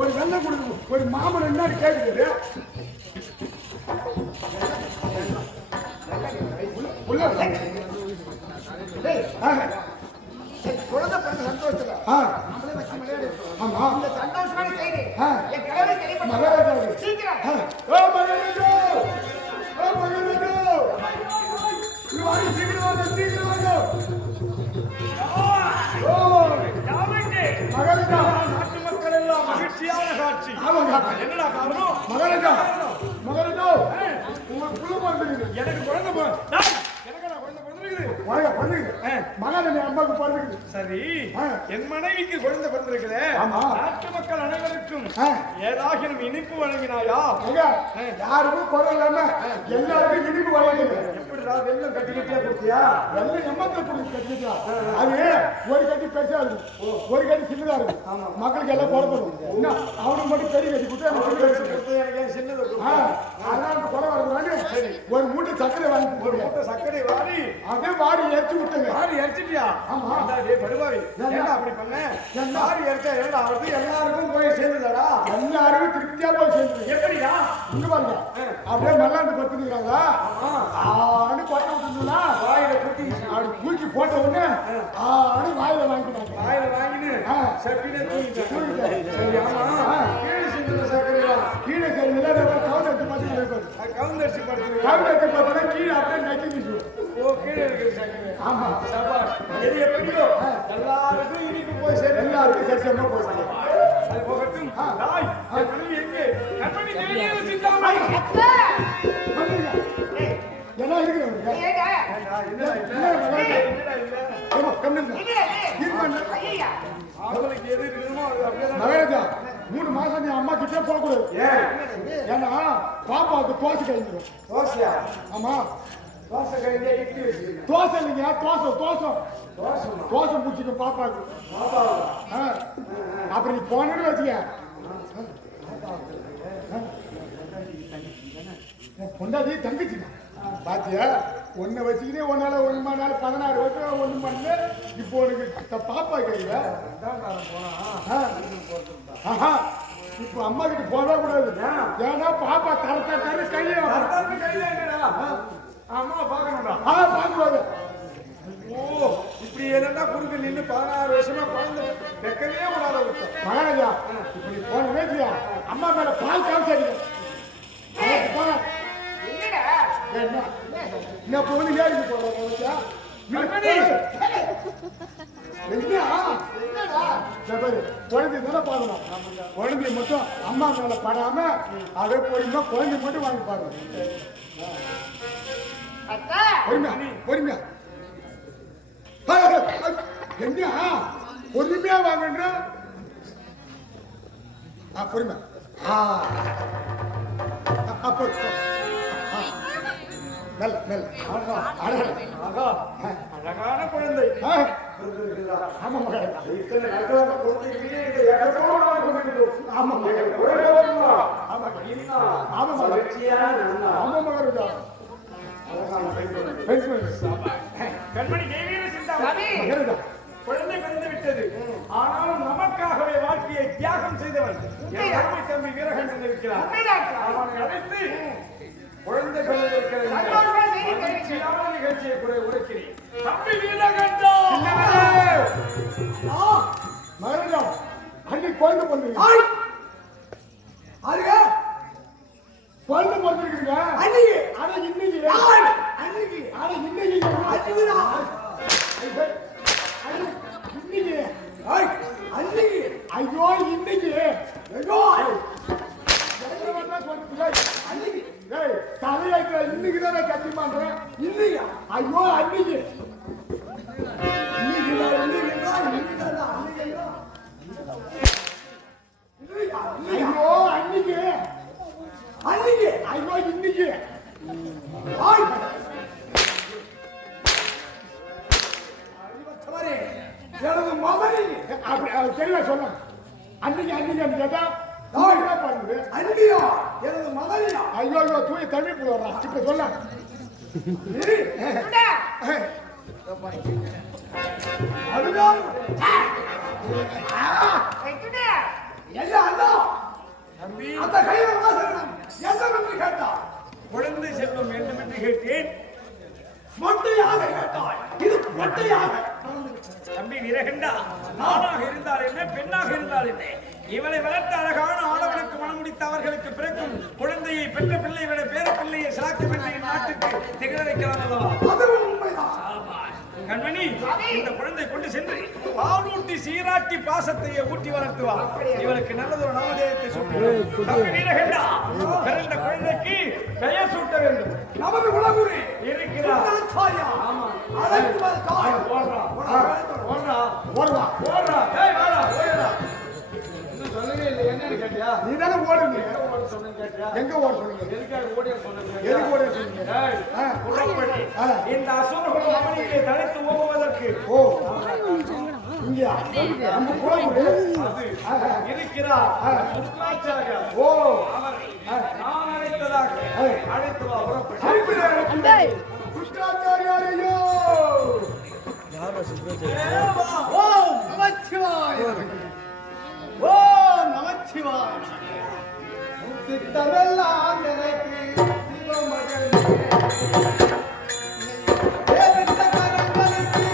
ஒரு வெள்ளம் கொடுக்கும் ஒரு மாமன் என்ன கேட்குது குழந்தை பிறந்த சந்தோஷத்துல நம்மளே வச்சு விளையாடு. ஆமா இந்த சந்தோஷமான செய்தி என் கணவரை தெரியப்படுத்த மகாராஜா சீக்கிரம் ஓ மகாராஜா ஓ மகாராஜா நீ வாங்க சீக்கிரம் வாங்க ஓ மகாராஜா நாட்டு மக்கள் எல்லாம் மகிழ்ச்சியான காட்சி. ஆமாங்க என்னடா காரணம்? மகாராஜா மகாராஜா உங்களுக்கு புள்ள பிறந்திருக்குது எனக்கு குழந்தை எனக்கா குழந்தை பிறந்திருக்குது. மகாராஜா அம்மாவுக்கு பிறந்திருக்குது சரி, என் மனைவிக்கு குழந்தை பிறந்திருக்குது. ஆமா. நாட்டு மக்கள் அனைவருக்கும் ஏதாகினும் இனிப்பு வழங்கினாயா? யாருக்கும் குறை இல்லாம எல்லாருக்கும் இனிப்பு வழங்குது எப்படிடா வெள்ளம் கட்டிக்கிட்டே கொடுத்தியா? எல்லாம் எம்மத்தை கொடுத்து கட்டிக்கா அது ஒரு கட்டி பெருசா இருக்கும் ஒரு கட்டி சின்னதா இருக்கும் மக்களுக்கு எல்லாம் குறைப்படும் அவனுக்கு மட்டும் பெரிய கட்டி கொடுத்து எனக்கு சின்னது அதனால குறை வரக்கூடாது ஒரு மூட்டை சர்க்கரை வாங்கி ஒரு மூட்டை சர்க்கரை வாரி அதே வாரி எரிச்சு விட்டுங்க வாரி எரிச்சிட்டியா? ஆமா. படுவாவி ஏன்டா அப்படி பண்ண? வாரி எரிச்சா என்னடா ஆகுது? எல்லாருக்கும் போய் சேர்ந்துதாடா? எல்லாருக்கும் திருப்தியா போய் சேர்ந்து எப்படியா? இங்க பாருங்க அப்படியே மல்லாண்டு படுத்துக்கிறாங்க ஆடு கொட்டை விட்டுருந்தா வாயில குத்தி அப்படி தூக்கி போட்ட உடனே ஆடு வாயில வாங்கிட்டாங்க வாயில வாங்கினு சட்டினே தூக்கிட்டேன். சரி, ஆமா. கீழே சிந்துன சர்க்கரையா? கீழே சேர்ந்து கவுண்டர் பார்த்து கவுந்தரிசி படுத்து கவுண்டர் பார்த்தா கீழே அப்படியே நக்கிச்சு ஓ கீழே இருக்கிற சர்க்கரை. ஆமா சபாஷ். எது எப்படியோ எல்லாருக்கும் இனிப்பு போய் சேரும். எல்லாருக்கும் சரிசமா போச்சு அது போகட்டும். தாய், என் மனைவி எங்கே? கண்மணி தேவியே சிந்தாமணி. என்ன இருக்கிறவங்க ஏடா அவளுக்கு எது இருக்குமோ அது அப்படியே மகாராஜா 3 மாசம் நீ அம்மா கிட்டே போகக்கூடாது ஏன்னா பாப்பாவுக்கு தோசை கழிஞ்சிடும் தோசையா? ஆமா தோசை கழிஞ்சா இட்லி வச்சுக்கணும். தோசை இல்லைங்க தோசை தோசை தோசைமா? தோசை பிடிச்சிக்கும் பாப்பாவுக்கு அப்புறம் நீ போனன்னு வச்சுக்க பொண்டாதி தங்கச்சிங்க பாத்தியா ஒன்ன வச்சுக்கிட்டே ஒன்னால 16 வருஷம் ஒண்ணு பண்ணல இப்போ உனக்கு பாப்பா கையில இப்போ அம்மா கிட்ட போக கூடாது ஏன்னா பாப்பா தர கையில அம்மா பாக்கணும்டா. பாக்குவாங்க ஓ, இப்படி என்னடா குறுக்கு நின்று 16 வருஷமா குழந்தை வைக்கவே கூடாத விட்டோம். மகாராஜா இப்படி போன வேண்டியா அம்மா மேல பால் காமிச்சாடிங்க என்னடா என்ன போன ஏறிக்கு போறா குழந்தை தானே பாக்கணும் குழந்தைய மட்டும் அம்மா மேல படாம அதே போறீங்க குழந்தை மட்டும் வாங்கி பாருங்க பொறுமையா பொறுமையா என்ன பொறுமையா வாங்கன்ற பொறுமையா அப்போ நல்ல நல்ல அழகான குழந்தை. ஆமா மகள் இத்தனை நல்லதாக கொடுத்துருக்கீங்க. இந்த இடத்தோட ஆமா மகள் ஆமா ஆமா மகள் ஆமா மகள் கண்மணி தேவியே சிந்தாமணி. குழந்தை பிறந்து விட்டது. ஆனாலும் நமக்காகவே வாழ்க்கையை தியாகம் செய்தவன் என் அருமை தம்பி வீரகண்டன் இருக்கிறார். அவனை அழைத்து குழந்தை பிறந்திருக்கிறது நிகழ்ச்சியை உரைக்கிறேன். தம்பி வீரகண்டா மகராஜா அன்னைக்கு குழந்தை பிறந்திருக்கு அதுங்க குழந்தை பிறந்திருக்குங்க அன்னைக்கு ஆனா இன்னைக்கு அன்னைக்கு ஆனா இன்னைக்கு அன்னைக்கு ஐயோ இன்னைக்கு ஐயோ அன்னைக்கு தலையாய்க்கிற இன்னைக்கு தானே கட்டி மாட்டேன் இல்லையா ஐயோ அன்னைக்கு ஐயோ அன்னைக்கு அன்னைக்கு ஐயோ இன்னைக்கு எனது மகனை அப்படி தெரியல சொன்ன அன்னைக்கு அன்னைக்கு கேட்டா பாருங்க அன்னையா எனது மகனையா ஐயோ ஐயோ தூய தமிழ் போடுறா இப்ப சொல்ல அதுதான் மொட்டையாக கேட்டாய். இது மொட்டையாக. தம்பி வீரகண்டா, ஆணாக இருந்தால் என்ன, பெண்ணாக இருந்தால் என்ன, இவளை வளர்த்த அழகான ஆடவனுக்கு மனமுடித்த அவர்களுக்கு பிறக்கும் குழந்தையை பெற்ற பிள்ளை விட பேர பிள்ளையை சிலாக்கம் என்று நாட்டுக்கு திகழ வைக்கலாம் அல்லவா? அதுவும் உண்மைதான். கண்மணி, இந்த குழந்தை கொண்டு சென்று பாலூட்டி சீராட்டி பாசத்தையே ஊட்டி வளர்த்துவார். இவளுக்கு நல்லதொரு நாமதேயத்தை சூட்டுவார். தம்பி வீரகண்டா, பிறந்த குழந்தைக்கு பெயர் சூட்ட வேண்டும். நமது குலகுரு இருக்கிறார். ஆமா, அழைத்து வர தாய். ஓடுறா ஓடுறா ஓடுவா ஓடுறா. ஏய் வாடா ஓடுறா. இன்னும் சொல்லவே இல்லை. என்னன்னு கேட்டியா? நீ தானே ஓடுங்க. ஓட சொன்னேன்னு கேட்டியா? எங்க ஓட சொன்னீங்க? எதுக்காக ஓடிய சொன்னேன்னு கேட்டியா? எதுக்கு ஓட சொன்னீங்க? ஏய், புறப்படு. இந்த அசுரகுல அவனிலே தனித்து ஓடுவதற்கு ஓ இங்கயா நம்ம போகுது இருக்கிறார் சுக்ராச்சாரியார். ஓ நான் அழைத்ததாக அழைத்து வா, புறப்படு. கிருஷ்ணாச்சாரியாரையோ ஓம் நமச்சிவாய. ஓம் நமச்சிவாய. சித்தமெல்லாம் எனக்கு சிவமகள் தேவந்த கரங்களுக்கு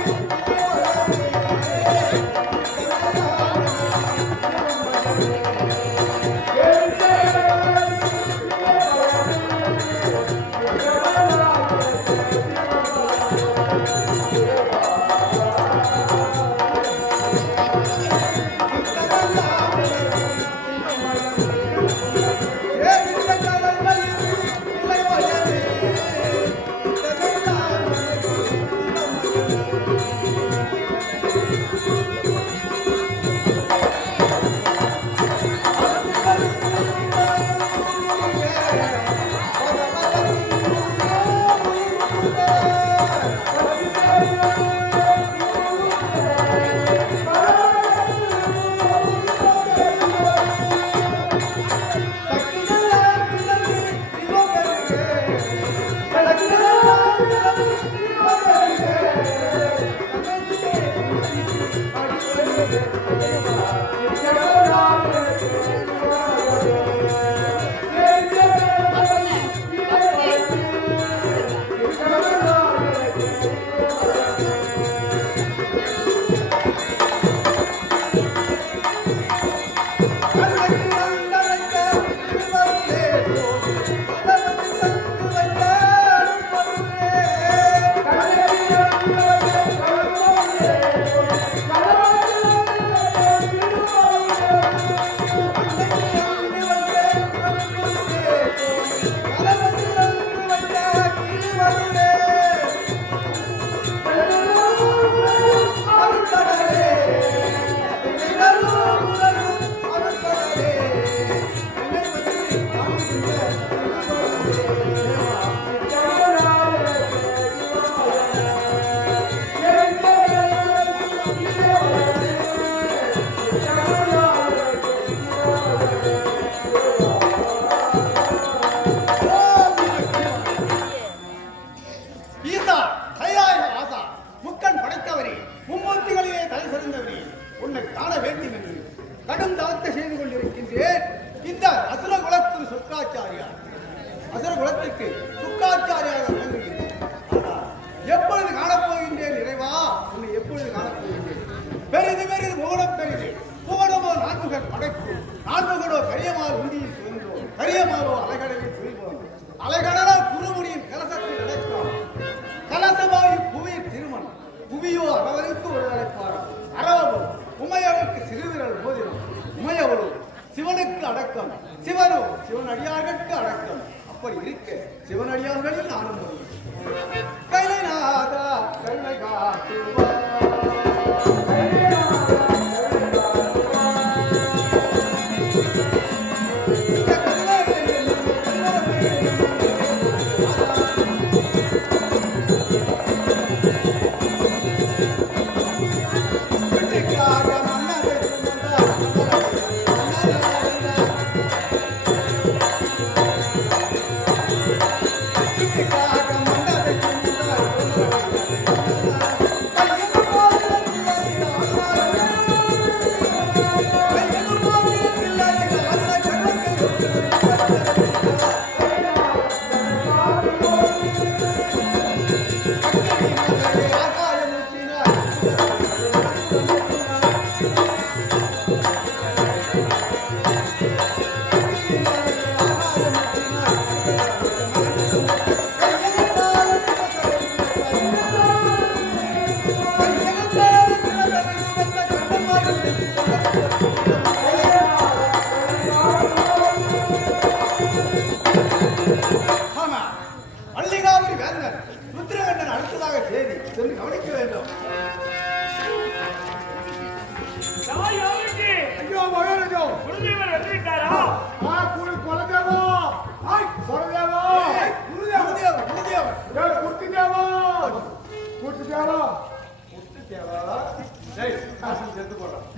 சிவனடியார்களில் நானும் கைலைநாதா கருணை காட்டுவார். ஐயப்பா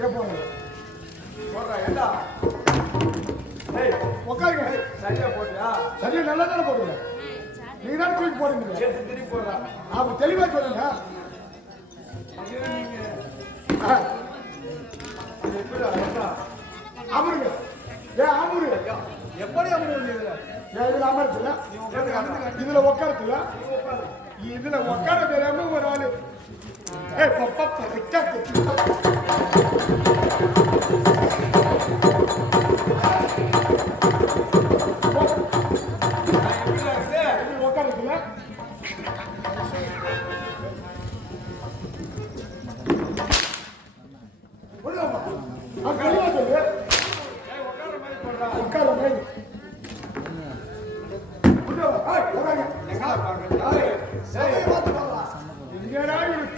ஏன் போடுங்க போடுறா ஏண்டா ஏய் உட்காருங்க சரியா போட்டியா சரியா நல்லா தானே போடுங்க நீ தான் தூக்கி போடுங்க சேர்த்து திருப்பி போடுறா அப்ப தெளிவா சொல்லுங்க அமருங்க ஏன் அமரு எப்படி அமர்ந்து ஏன் இதுல அமர்த்துல இதுல உட்காரத்துல இதுல உட்கார தெரியாம ஒரு ஆளு ஏய் பப்பா கரெக்டா உட்காரத்துல உட்கார மாதிரி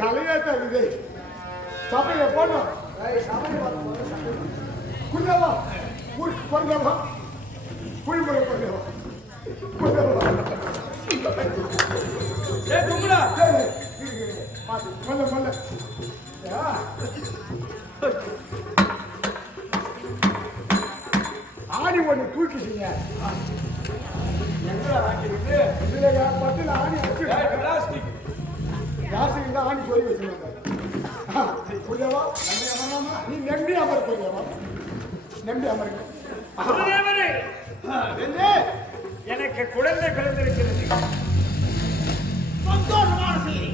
தலையா தகுது சபையை போடணும் குஞ்சவா குறைஞ்சவா குழிமுறை குறைஞ்சவா ஏய் கும்படா மல்ல மல்ல ஆணி ஒண்ணு தூக்கிட்டீங்க இதுல பட்டுல ஆணி வச்சு பிளாஸ்டிக் யாசிக்கு தான் ஆணி சொல்லி வச்சுருவாங்க புரியவா நீ நம்பி அமர் புரியவா நம்பி அமருங்க குருதேவரே, எனக்கு குழந்தை பிறந்திருக்கிறது. சந்தோஷமான செய்தி.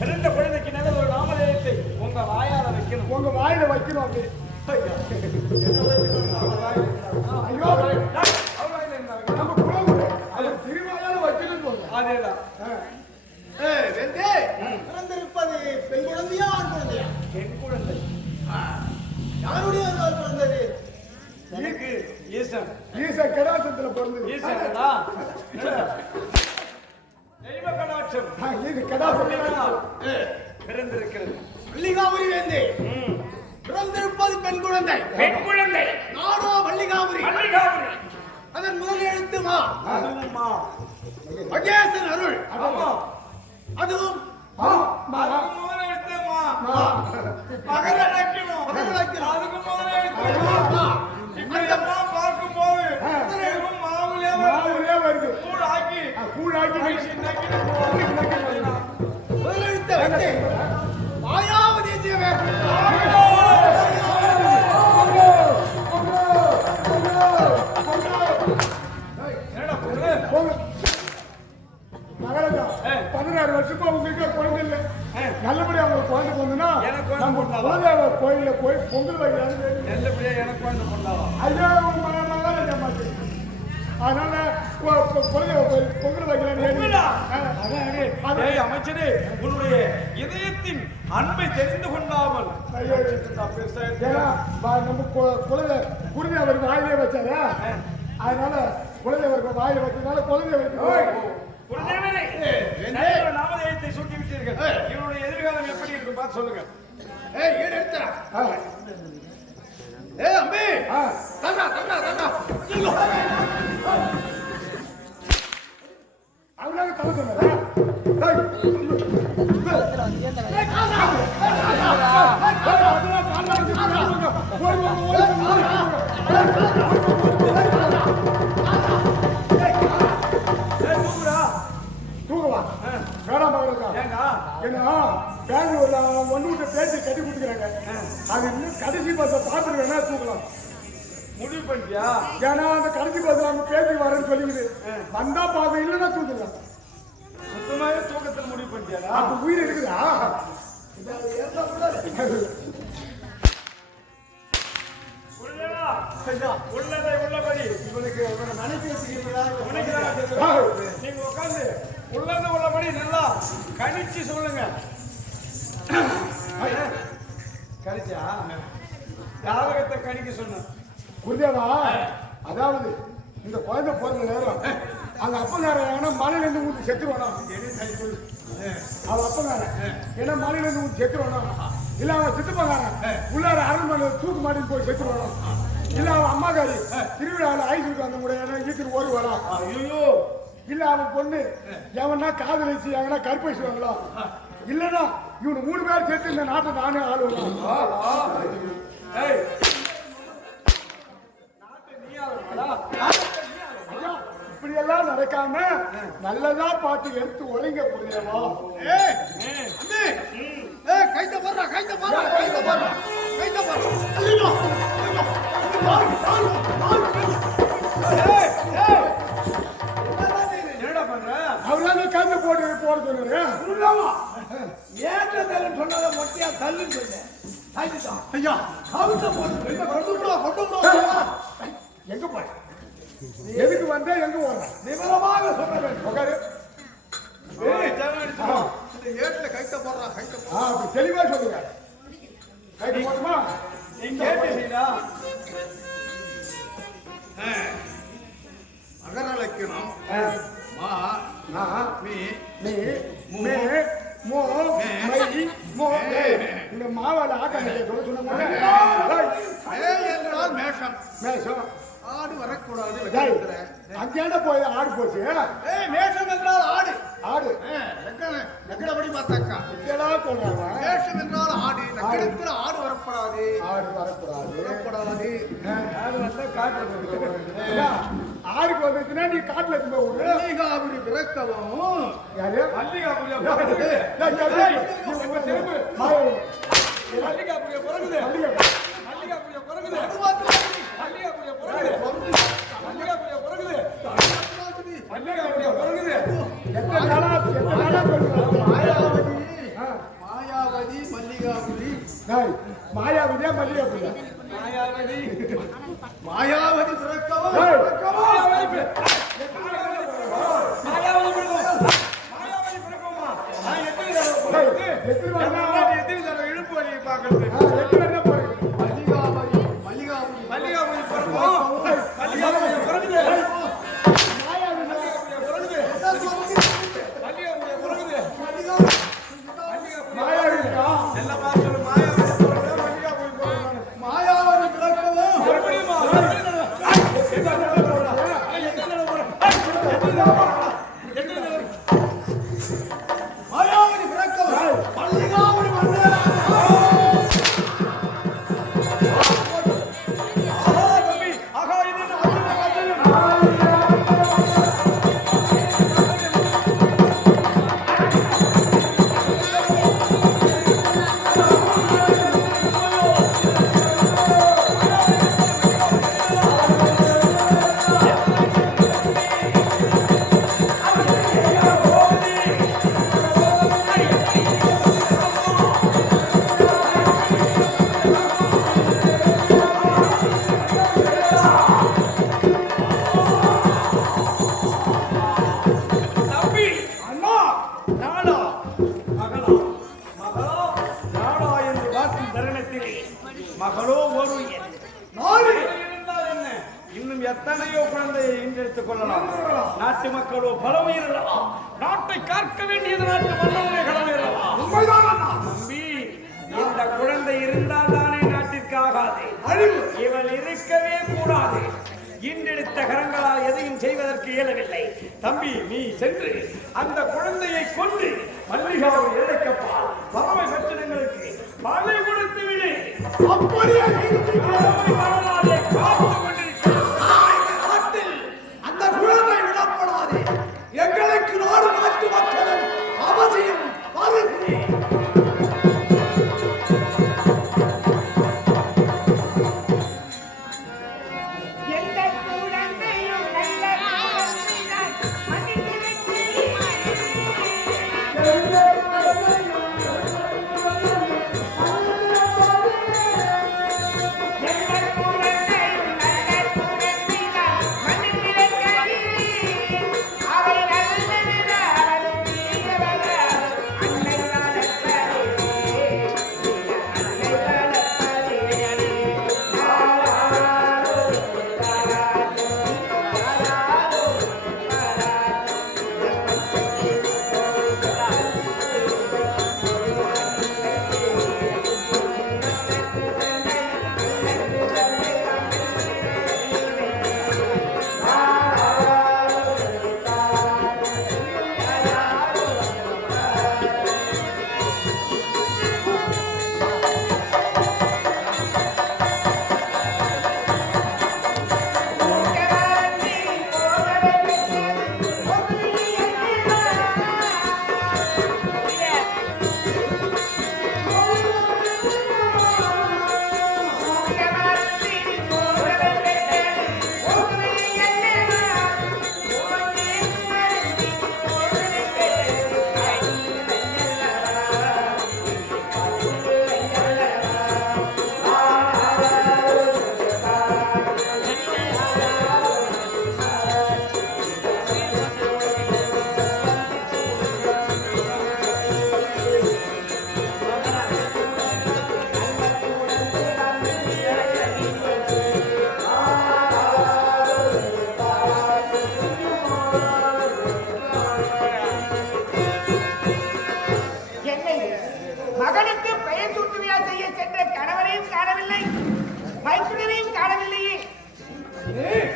பிறந்த குழந்தைக்கு நல்ல ஒரு நாமதேயத்தை உங்க வாயால வைக்கணும். உங்க வாயில வைக்கணும் அப்படி ஐயோ நம்ம குழந்தை அது திருவாயால வைக்கணும்னு சொல்லுங்க அதேதான். பிறந்திருப்பது பெண் குழந்தையா ஆண் குழந்தையா? என் குழந்தை யாருடைய பிறந்தது? எனக்கு ஈசன் ஈசன் கடாசத்துல பிறந்தது ஈசன்டா. தெய்வ கடாட்சம் இது கடாசத்துல பிறந்திருக்கிறது. வள்ளிகாபுரி வேந்தே, பிறந்திருப்பது பெண் குழந்தை. பெண் குழந்தை நாடோ வள்ளிகாபுரி. மல்லிகாபுரி. அதன் முதல் எழுத்து மா. அதுவும்மா. மகேசன் அருள். ஆமா. அதுவும் அதுக்கு முதல்ல எடுத்தேம்மா. மகர இலக்கியம். அதுக்கு முதல்ல எடுத்தேம்மா. இப்படியெல்லாம் பார்க்கும்போது வெறும் மாவுலே மாவுலே வருது கூழாக்கி கூழாக்கி நக்கிட்டு போவாங்க. முதல் எழுத்து வந்து மாயாவதி தேவே. என்னடா பொண்ணு? மகளா 16 வருஷமா உங்களுக்கு குழந்தை இல்லை நல்லபடியா அவங்க குழந்தை பொண்ணுன்னா எனக்கு குழந்தை நம்ம பொண்ணாவா? குலதெய்வ கோயில்ல போய் பொங்கல் வைக்கிறாங்க நல்லபடியா எனக்கு குழந்தை பொண்ணாவா? ஐயா மகளா மாட்டு அதனால குலதெய்வ கோயில் பொங்கல் பொங்கலா? வைக்கிறாங்க ஏய் அமைச்சரே, உன்னுடைய இதயத்தின் அன்பை தெரிந்து கொண்டாமல் ஐயோ ஏன்னா நம்ம குலதெய்வர் வாயிலே வச்சாரா அதனால குலதெய்வர் வாயில வச்சதுனால குலதெய்வர் குருதேவரே, நல்ல ஒரு நாமதேயத்தை சூட்டி விட்டீர்கள். இவனுடைய எதிர்காலம் எப்படி இருக்கும் பார்த்து சொல்லுங்க. ஏய் ஏன் எடுத்தா? ஏய் அம்பி. தங்கா தங்கா தங்கா. அவனால தலை சொன்னாரா தூங்கவா வேணாம் மகளா ஏண்டா? ஏன்னா பெங்களூர்ல ஒன்று விட்டு பேசி கட்டி கொடுக்குறாங்க அது இன்னும் கடைசி பஸ்ஸை பார்த்துட்டு வேணா தூக்கலாம் முடிவு பண்ணிட்டியா? ஏன்னா அந்த கடைசி பஸ்ல அவங்க பேசி வரேன்னு சொல்லிக்குது வந்தா பார்க்க இல்லைன்னா தூக்கலாம் சுத்தமாவே தூக்கத்தில் முடிவு பண்ணிட்டியாடா? அப்ப உயிர் இருக்குதா குருதேவா, உள்ளதை உள்ளபடி இவனுக்கு நினைச்சு வச்சுக்கிறீங்களா? நீங்க உட்கார்ந்து உள்ளதை உள்ளபடி நல்லா கணிச்சு சொல்லுங்க. கணிச்சா ஜாதகத்தை கணிக்க சொன்ன குருதேவா அதாவது இந்த குழந்தை பிறந்த நேரம் அந்த அப்பங்காரன் மலையில இருந்து ஊற்றி செத்துருவானா அவன் அப்பங்காரன் ஏன்னா மலையில இருந்து ஊற்றி செத்துருவானா இல்ல அவன் சித்தப்பங்காரன் உள்ளார அரண்மனை தூக்கு மாட்டின்னு போய் செத்துருவானா இல்ல அவன் அம்மாக்காரி திருவிழாவில் ஐசுக்கு அந்த முறையான ஈத்துட்டு ஓடுவானா ஐயோ இல்ல அவன் பொண்ணு எவனா காதலிச்சு எவனா கற்பழிச்சுவாங்களா இல்லன்னா இவனு 3 பேர் சேர்த்து இந்த நாட்டை நானே ஆளுவேன். ஏய் ஐயா, இப்படி எல்லாம் நடக்காம நல்லதா பார்த்து எடுத்து ஒழுங்க புரியவா. கைத்த போடுறா கைத்த போடுறா கைத்த போடுறா கைத்த போடுறா. ஐயோ என்னடா பண்ற? அவரால கண்ணு போட்டு போட சொன்னாரு. ஏற்றதல்னு சொன்னதை மொட்டையா தள்ளுன்னு சொன்னேன். ஐயா, கவுத்த போட்டு கொண்டு எங்க போற? எதுக்கு வந்தா எங்க போற? விவரமாக சொல்ல வேண்டும். உட்காரு. இந்த ஏட்டுல கைத்த போடுறா கைத்த போடுறா. அப்படி தெளிவா சொல்லுங்க. கைது போடுமா? நீ கேட்டீங்களா? அகரலக்கணம் மா நான் மீ நீ மே மோ மை மோ இந்த மாவால ஆட்டம் சொல்ல சொன்ன என்றால் மேஷம். மேஷம் ஆடு வரக்கூடாது. அங்கேண்ட போய் ஆடு போச்சு. மேஷம் என்றால் ஆடு. ஆடு லக்கணப்படி பார்த்தாக்கா இதெல்லாம் சொல்றாங்க. மேஷம் என்றால் ஆடு. லக்கணத்தில் ஆடு வரப்படாது. ஆடு வரக்கூடாது. வரப்படாது. ஆடு வந்தா காட்டுல போய் ஆடுக்கு வந்துச்சுன்னா நீ காட்டுல இருந்து போய் விடு. மல்லிகாபுரி பிறக்கவும் யாரு? மல்லிகாபுரியா மல்லிகாபுரிய பிறகுது. மல்லிகாபுரியா பிறகுது. மல்லிகாபுரியா பிறகுது. எத்தனை நாளா சொல்றாங்க? மாயாவதி மல்லிகாபுரி. மாயாவதியா மல்லிகாபுரியா? மாயாவதி பிறக்கவும் எத்தனை வரலாம்? எத்தனை தடவை இழுப்பு வலியை பார்க்கறது? எத்தனை வரலாம் போறீங்க? மல்லிகாபுரி மல்லிகாபுரி மல்லிகாபுரி பிறக்கும். மல்லிகாபுரியா பிறகுது. மாயாவி இருக்கா? எல்லா பாசலும் மாயாவதி பிறகுது, மல்லிகாபுரி பிறகுது. மாயாவதி பிறக்கவும் மறுபடியுமா? மாயாவதி பிறக்கவும் மல்லிகாபுரி மன்னரா. ஆகா, இது என்ன மதுரை தம்பி, அண்ணா, நாடா, மகளா, மகளா, நாடா என்று பார்க்கும் தருணத்திலே மகளோ ஒரு எண். நாடு இருந்தால் என்ன? இன்னும் எத்தனையோ குழந்தையை ஈன்றெடுத்துக் கொள்ளலாம். நாட்டு மக்களோ பல உயிரல்லவா? நாட்டை காக்க வேண்டியது நாட்டு மன்னனுடைய கடமை அல்லவா? தம்பி, இந்த குழந்தை இருந்தால் தானே நாட்டிற்கு ஆகாது. இவள் இருக்கவே கூடாது. ஈன்றெடுத்த கரங்களால் எதையும் செய்வதற்கு இயலவில்லை. தம்பி, நீ சென்று அந்த குழந்தையை கொண்டு மல்லிகாவை எல்லைக்கப்பா பறவை பட்சணங்களுக்கு பலை கொடுத்து விடு. அப்படியே காத்து கொண்டிருக்கிறார். அந்த குழந்தை விடப்படாது. எங்களுக்கு நாடு நாட்டு மக்களும் அவசியம் வருகிறேன். எங்கள் குழந்தையும்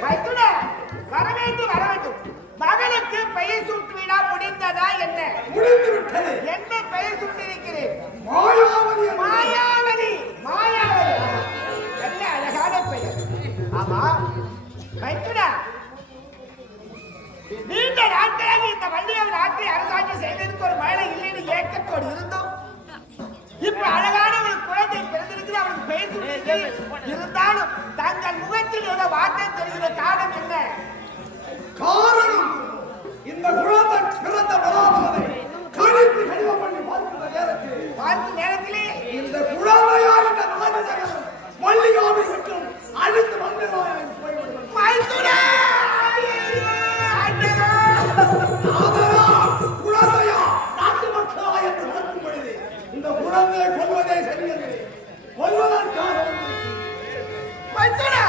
மைத்துனா, வர வேண்டும் வர வேண்டும். மகனுக்கு பெயர் சூட்டு விழா முடிந்ததா என்ன? முடிந்து விட்டது. என்ன பெயர் சூட்டியிருக்கிறேன்? மாயாவதி என்று. மாயாவதி. மாயாவதி. என்ன அழகான பெயர். ஆமா மைத்துனா, நீண்ட நாட்களாக இந்த வள்ளியார் நாட்டை அரசாட்சி செய்ததுக்கு ஒரு மழை இல்லைன்னு ஏக்கத்தோடு இருந்தோம். இப்ப அழகான ஒரு குழந்தை பிறந்திருக்குது, அவனுக்கு பெயர் சூட்டியிருக்கு. இருந்தாலும் தங்கள் முகத்தில் ஏதோ வாட்டம் தெரிகிற காரணம் என்ன? காரணம் இந்த குழந்தை பிறந்த வராததை கணித்து கடிதம் பண்ணி பார்க்கும் நேரத்திலே இந்த குழந்தையார் என்ற ராஜநகரம் மல்லிகாவை விட்டும் அழித்து வந்ததாய் போய்விடுவது. மைத்துனா! குழந்தையா நாட்டு மக்களா என்று பார்க்கும் பொழுது இந்த குழந்தையை கொல்வதே சரியல்ல. கொல்வதற்காக மைத்துனா,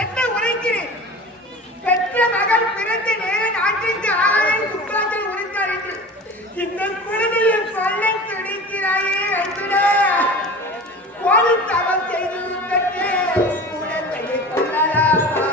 என்ன உரைக்கிறேன்? பெற்ற மகள் பிறந்த நேர நாட்டிற்கு ஆகாரம் சுற்றாத்தில் உரைத்தார் என்று இந்த குழந்தையை கொல்ல துடிக்கிறாயே மைத்துனா. கோழி தவம் செய்து பெற்று குழந்தையை கொல்லலாமா?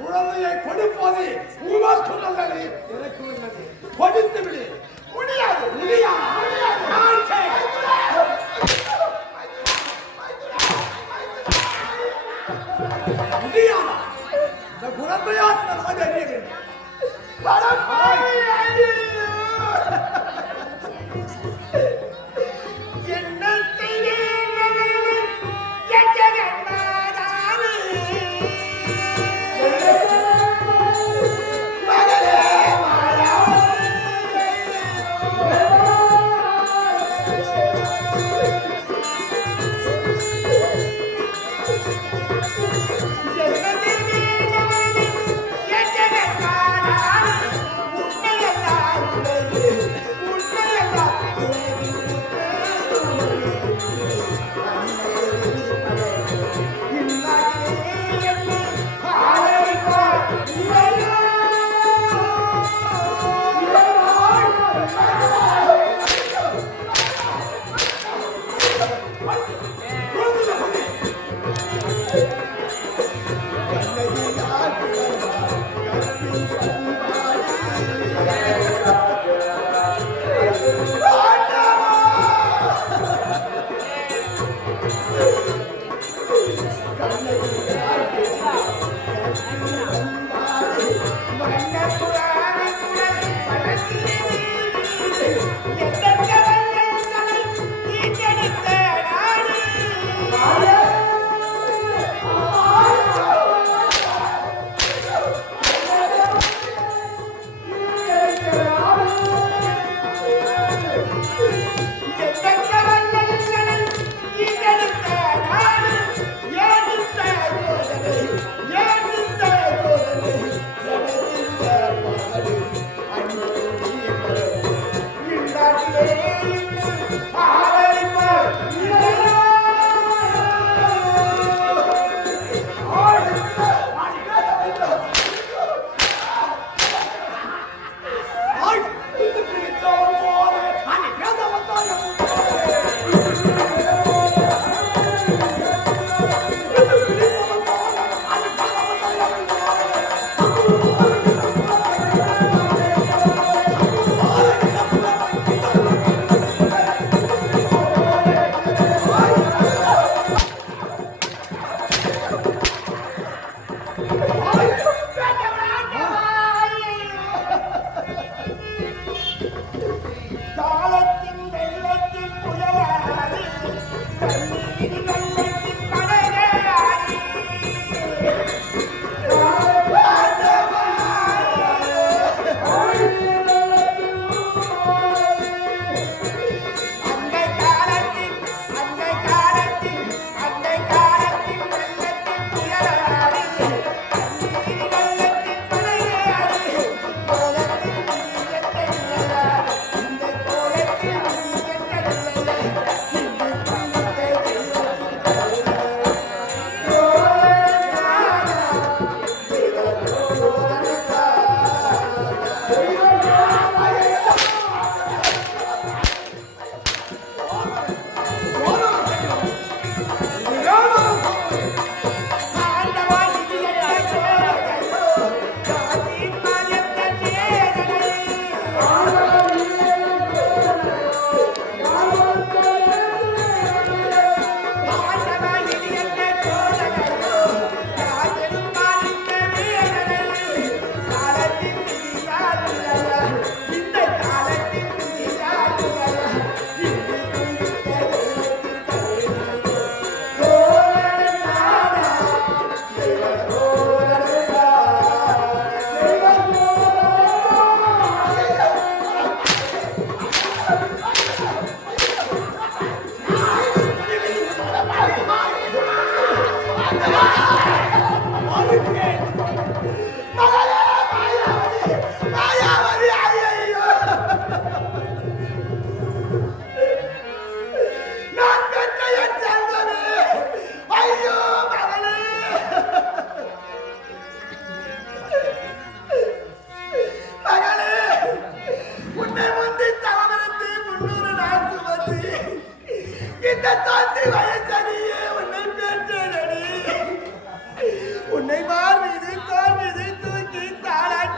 குழந்தையை கொடுப்பது உனக்கு நல்லது, எனக்கு நல்லது. கொடுத்து விடு. முடியாது. இந்த குழந்தையார் நான் அறிய வேண்டும்.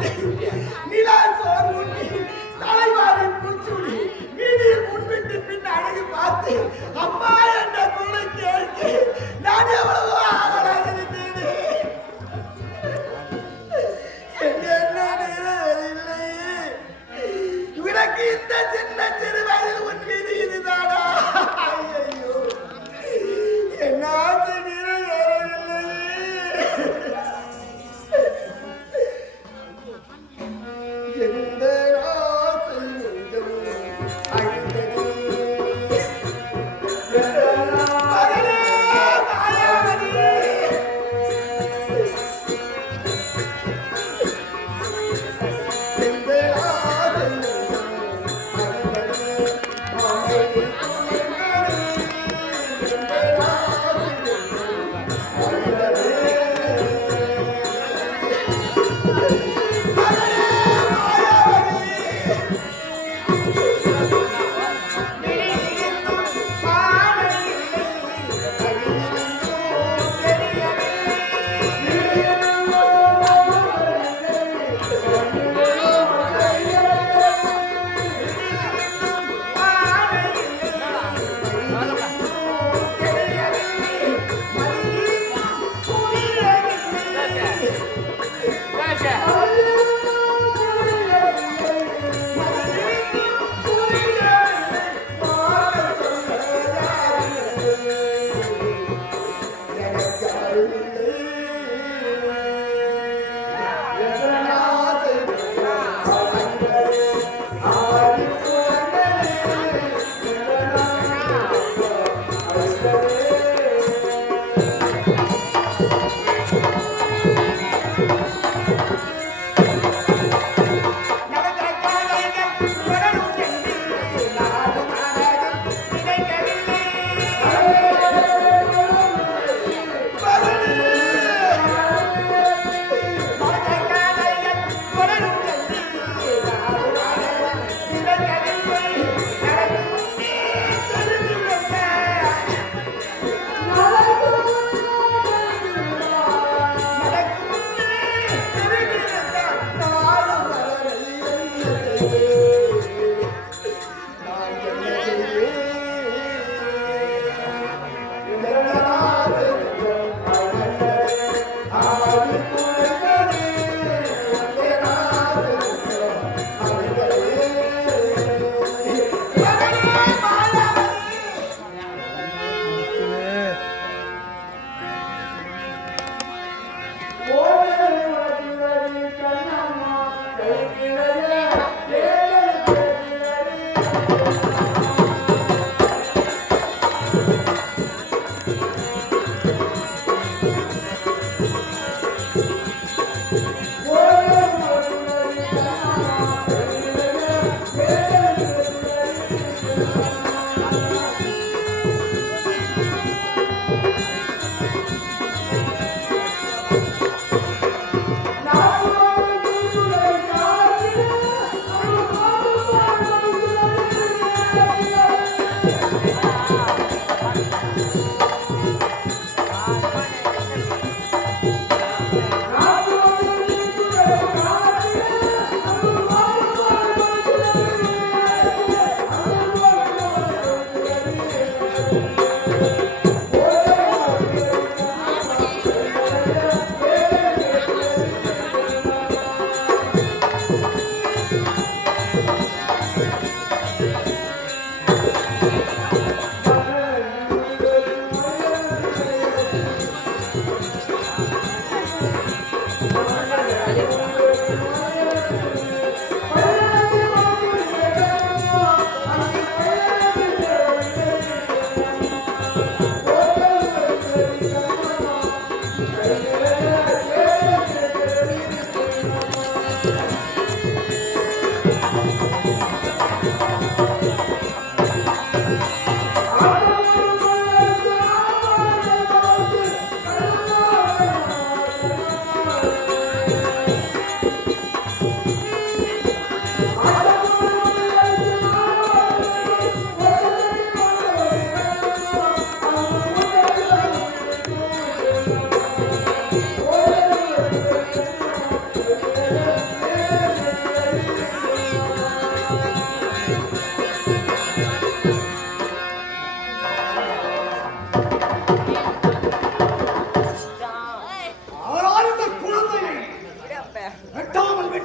பார்த்து நிலா சோறு ஊட்டி தலைவாரி பூச்சூடி வீதியில் முன்பிட்டு பின் அழகு பார்த்து அம்மா என்ற குரலை கேட்டு நான் எவ்வளவோ ஆவலாக இருந்தேன். உனக்கு இந்த சின்ன சிறு வயதில் உன் வீதி இதுதானா? ஐயோ என்ன எந்த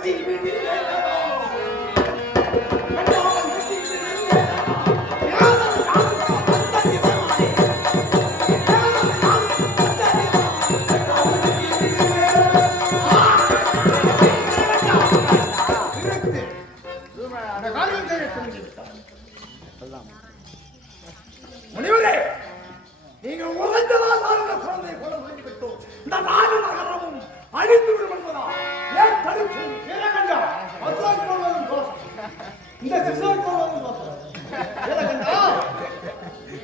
வெட்டி விடுவேனோ கண்டாமல் வெட்டி விடுவேனோ யாரும் யாரும் பத்தடி வருவானே யாரும் யாரும் பத்தடி வருவானே நிறுத்து அந்த காரியம் செய்ய துணிந்துவிட்டார் முனிவரே நீங்கள் உழைத்ததால் நான் இந்த குழந்தையை கொலை முடிந்துவிட்டோம் இந்த நாடு நகரமும் அழிந்து விடும் என்பதா ஏன் தடுப்பு வீரகண்டா அசோக் போவதும் தோஷம் இந்த சிசோக் போவதும் தோஷம் வீரகண்டா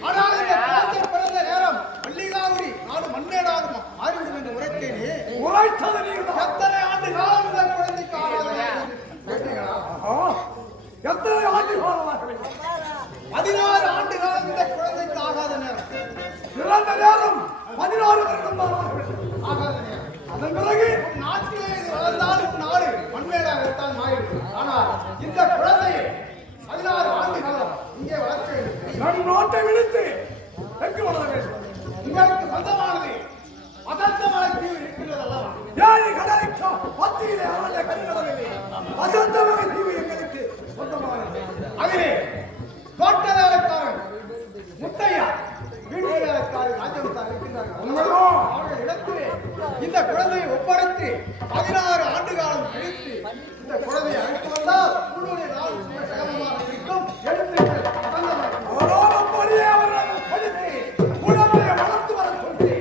ஆனால் இந்த குழந்தை பிறந்த நேரம் மல்லிகாவுரி நாடு மண்ணேடாகும் ஆறிவிடும் என்று உரைத்தேனே உரைத்தது நீங்கள் எத்தனை ஆண்டு காலம் இந்த குழந்தைக்கு ஆகாத எத்தனை ஆண்டு காலமாக 16 ஆண்டு காலம் இந்த குழந்தைக்கு ஆகாத நேரம் பிறந்த நேரம் 16 வருடம் ஆகாத நேரம் அதன் பிறகு நாட்டிலே இது வளர்ந்தால் நாடு மண்மேடாகத்தான் மாறிவிடும் ஆனால் இந்த குழந்தையை 16 ஆண்டு காலம் இங்கே வளர்க்க வேண்டும் நம் நாட்டை விடுத்து எங்கு வளர வேண்டும் உங்களுக்கு சொந்தமானது வசந்தமலை தீவு இருக்கிறது அல்லவா ஏழு கடலைக்கு பத்தியிலே அவளை கருதவில்லை வசந்தமலை தீவு எங்களுக்கு சொந்தமானது அதிலே தோட்ட வேலைக்காரன் முத்தையா வீட்டு வேலைக்காரன் ராஜவத்தார் இருக்கின்றார்கள் அவர்கள் இடத்திலே இந்த குழந்தையை ஒப்படைத்து 16 ஆண்டு காலம் கழித்து இந்த குழந்தையை அழைத்து வந்தால் உன்னுடைய நாள் சேமமாக இருக்கும் எடுத்து அவர்கள் படித்து குழந்தையை வளர்த்து வர சொல்லி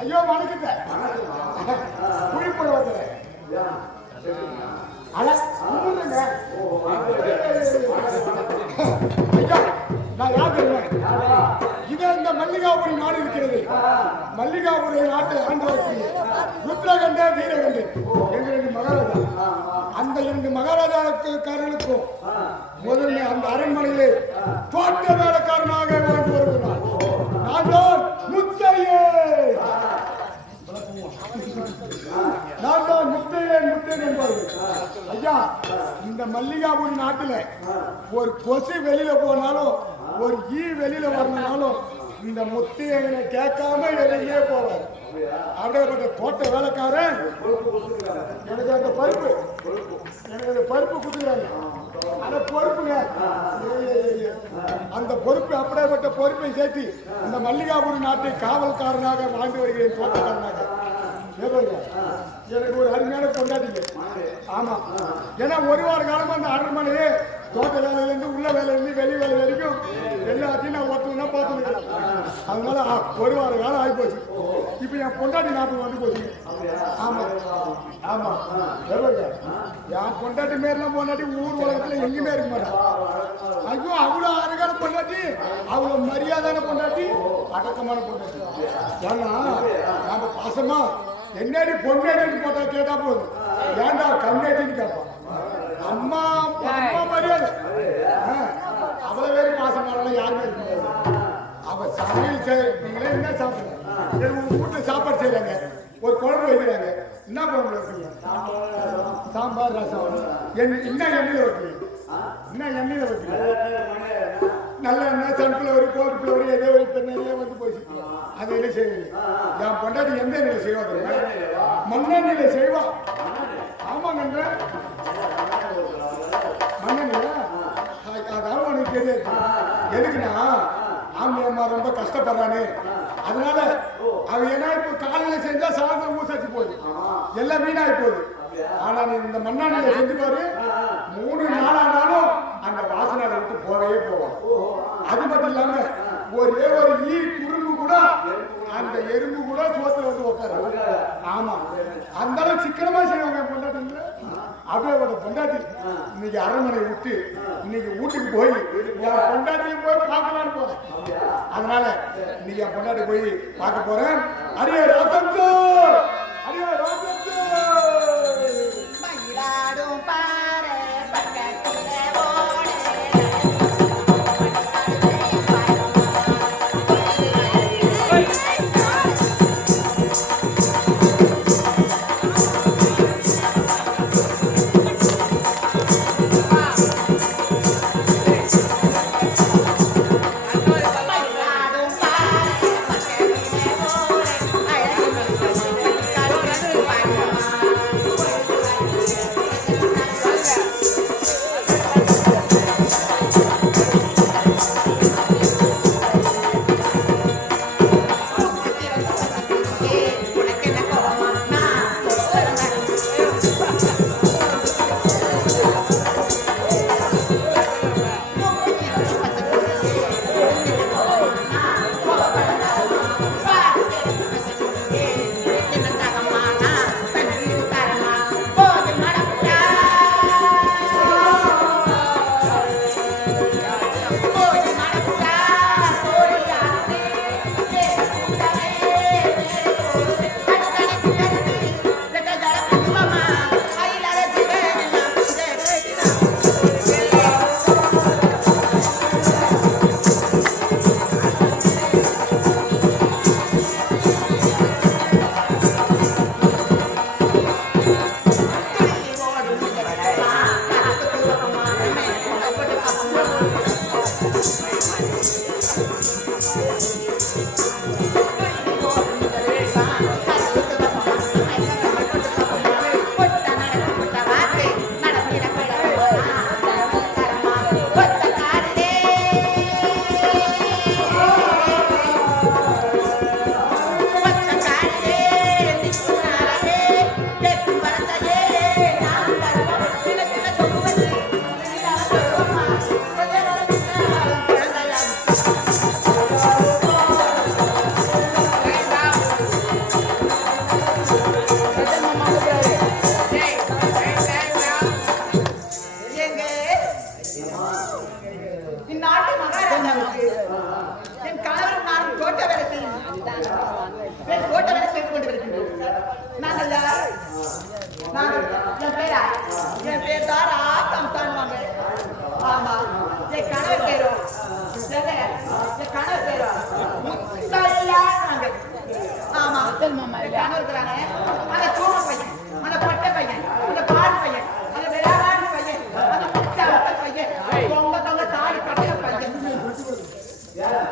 ஐயோ வணக்கத்தை குறிப்பிட வந்து நான் யார் தெரியுமா இது இந்த மல்லிகாபுரி நாடு இருக்கிறது மல்லிகாபுரி நாட்டை ஆண்டு வரக்கூடிய ருத்ரகண்ட வீரகண்ட என்ற 2 மகாராஜா அந்த 2 மகாராஜாக்காரர்களுக்கும் முதன்மை அந்த அரண்மனையிலே தோட்ட வேலைக்காரனாக வாழ்ந்து வருகிறார் நான் தான் முத்தையே முத்தையன் என்பார்கள் ஐயா இந்த மல்லிகாபுரி நாட்டுல ஒரு கொசு வெளியில போனாலும் ஒரு ஈ வெளியில வரணும்னாலும் இந்த முத்தையனை கேட்காம வெளியே போவார் அப்படியேப்பட்ட தோட்ட வேலைக்காரன் எனக்கு அந்த பருப்பு குடுக்குறாங்க அந்த பொறுப்புங்க அந்த பொறுப்பு அப்படியேப்பட்ட பொறுப்பை சேர்த்து அந்த மல்லிகாபுரி நாட்டை காவல்காரனாக வாழ்ந்து வருகிறேன் தோட்டக்காரனாக எனக்கு ஒரு அருமையான கொண்டாடிங்க ஆமா ஏன்னா ஒரு வார காலமா அந்த அரண்மனையே தோட்ட வேலையில இருந்து உள்ள வேலையில இருந்து வெளி வேலை வரைக்கும் எல்லாத்தையும் நான் ஒருத்தவங்க பார்த்துருக்கேன் அதனால ஒரு வார காலம் ஆகி போச்சு இப்ப என் பொண்டாட்டி ஞாபகம் வந்து போச்சு ஆமா ஆமா என் பொண்டாட்டி மாரிலாம் பொண்டாட்டி ஊர் உலகத்துல எங்கேயுமே இருக்க மாட்டான் ஐயோ அவ்வளோ அழகான பொண்டாட்டி அவ்வளோ மரியாதையான பொண்டாட்டி அடக்கமான பொண்டாட்டி ஏன்னா நாம பாசமா என்னடி பொண்ணேடி போட்டா கேட்டா போதும் ஏன்டா கண்ணேடின்னு கேட்பான் அம்மா அம்மா மரியாதை அவ்வளவு பேரும் பாசம் யாருமே இருக்க முடியாது அவ சமையல் நீங்களே என்ன சாப்பிடுங்க உங்க வீட்டுல சாப்பாடு செய்யறாங்க, ஒரு குழம்பு வைக்கிறாங்க, என்ன குழம்பு வைப்பீங்க? சாம்பார் ரசம். என்ன எண்ணெயில வைப்பீங்க? என்ன எண்ணெயில வைப்பீங்க? நல்ல எண்ணெய், சன்ஃபிளவர், கோல்ட் ஃபிளவர், ஏதோ ஒரு பெண்ணெய்யே வந்து போச்சு. அது என்ன செய்வீங்க? என் பொண்டாட்டி எந்த எண்ணெயில செய்வா தெரியுமா? மண்ணெண்ணெயில செய்வா. ஆமாங்க, மண்ணெண்ணெயா? அதாவது உனக்கு தெரியாது. எதுக்குன்னா ஆம்பளை அம்மா ரொம்ப கஷ்டப்படுறானே, அதனால அவ ஏன்னா இப்போ காலையில செஞ்சா சாயந்தரம் ஊசாச்சு போகுது, எல்லாம் வீணாகி போகுது. ஆனா நீ இந்த மண்ணாண்டையில செஞ்சு பாரு, 3 நாளானாலும் அந்த வாசனை அதை விட்டு போகவே போவோம். அது மட்டும் இல்லாம ஒரே ஒரு குறும்பு கூட, அந்த எறும்பு கூட சோத்துல வந்து உட்காரு. ஆமா, அந்த அளவு சிக்கனமா செய்வாங்க பொண்டாட்டி. அப்படியே பொண்டாட்டி இன்னைக்கு அரண்மனை விட்டு இன்னைக்கு வீட்டுக்கு போய் என் பொண்டாட்டியும் போய் பார்க்கலான்னு போறேன். அதனால இன்னைக்கு என் பொண்டாட்டி போய் பார்க்க போறேன். அரிய ரோசம், அரிய ரோசம். மயிலாடும் பாரு பக்கத்திலே ஓடு.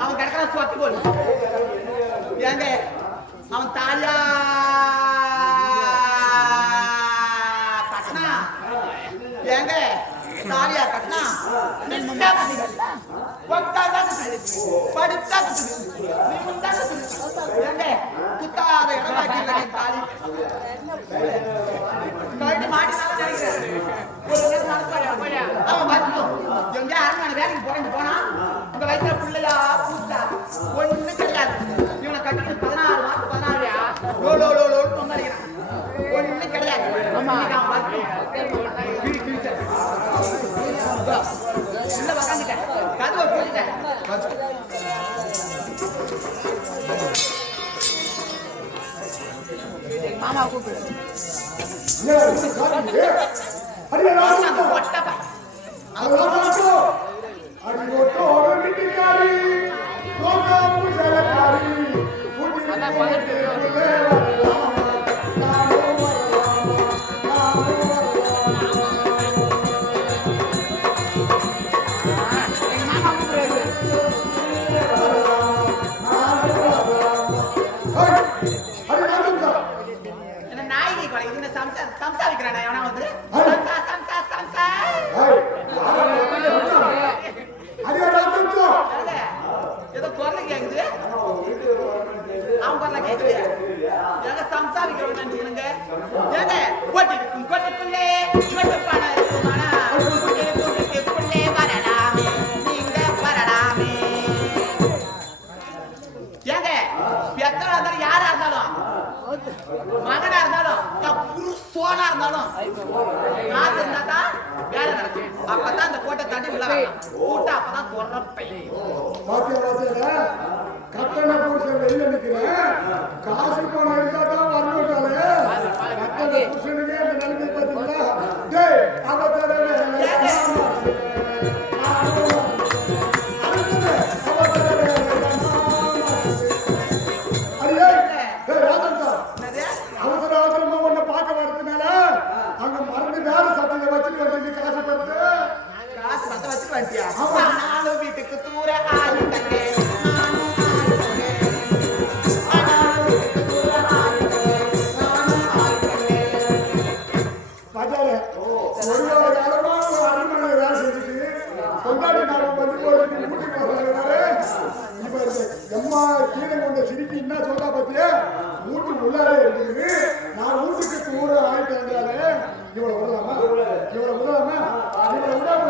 அவன் கிடக்கிறான் சொத்து போடு. ஏங்க அவன் தாலியா கட்டினா, ஏங்க தாலியா கட்டினா படித்தா ஏங்க குத்தாத இடமாக்கி தாலி கழட்டி மாட்டினாலும் நினைக்கிறேன். அவன் பார்த்துக்கோ எங்க அரண்மனை வேலைக்கு போறேன்னு போனா உங்க வயசுல பிள்ளையா பூத்தா ஒண்ணு கிடையாது. இவனை கட்டிட்டு 16 மாசம் 16 பொங்கலிக்கிறான், ஒண்ணு கிடையாது. உள்ள உக்காந்துட்டேன், கதவை போட்டுட்டேன். மாமா கூப்பிடு. அடி என்ன நாயகி கொலை இது சம்சாரிக்கிறானே எவனா வந்து சம்சா ஏதோ குரல் கேக்குது அவன் குரல கேக்குது ஏங்க சம்சாரிக்கிறவன் நினைச்சுக்கணுங்க ஏங்க கொட்டிக்குள்ளே கொட்டு பணம் இருக்குமானா கொட்டிக்குள்ளே வரலாமே நீங்க வரலாமே ஏங்க பெத்தனா இருந்தாலும் யாரா இருந்தாலும் மகனா இருந்தாலும் புருஷனா இருந்தாலும் காசு இருந்தா தான் வேலை நடக்கும் அப்பதான் அந்த கோட்டை தட்டி உள்ள வரலாம் கூட்ட அப்பதான் துறப்பை கட்டண புருஷன் வெளியில நிக்கிறேன் காசு பணம் இருந்தா தான் வரணும்னாலே கட்டண புருஷனுக்கே இந்த நிலைமை பார்த்தீங்களா டேய் அவசரமா உன்னை பார்க்க வரதுனால அங்க மறந்து வேற சட்டையில வச்சுட்டு வந்து காசு படுத்து காசு பத்த வச்சுட்டு வந்துட்டியா நானும் வீட்டுக்கு தூர ஆகிட்டே சிரிப்பி என்ன சொல்றா பத்தியா வீட்டுக்கு உள்ளாரே இருக்குது நான் வீட்டுக்கு தூர ஆயிட்டேன்றாலே இவளை விடலாமா இவளை விடலாமா இவளை விடாம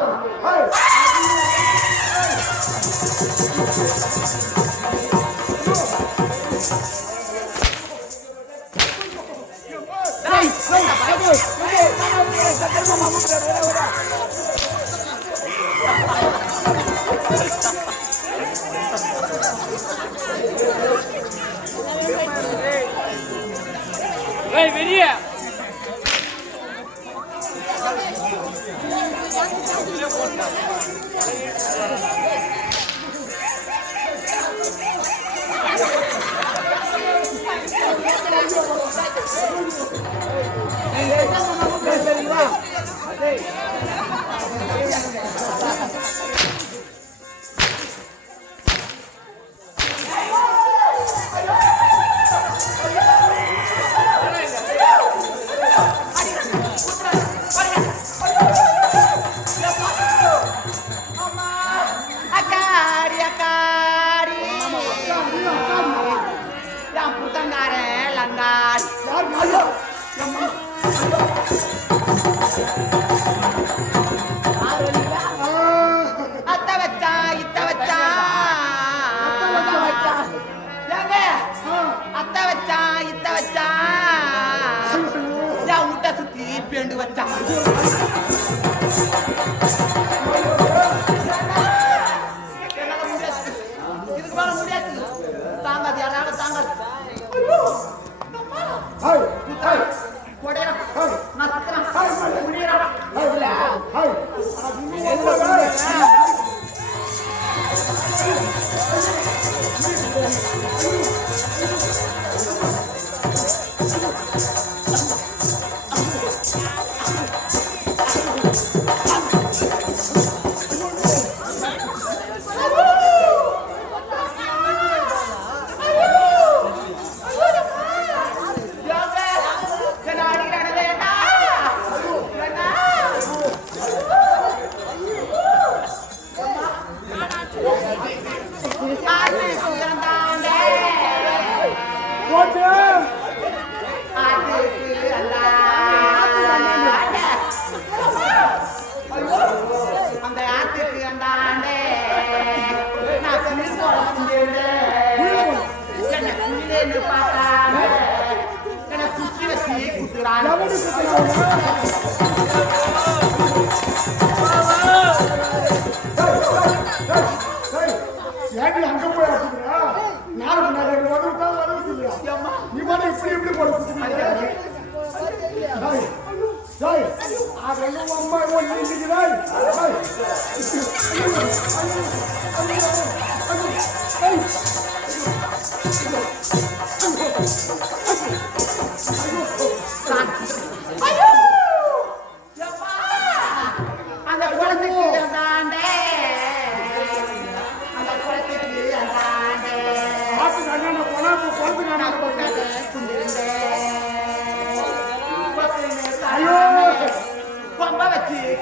வெளியே Hey!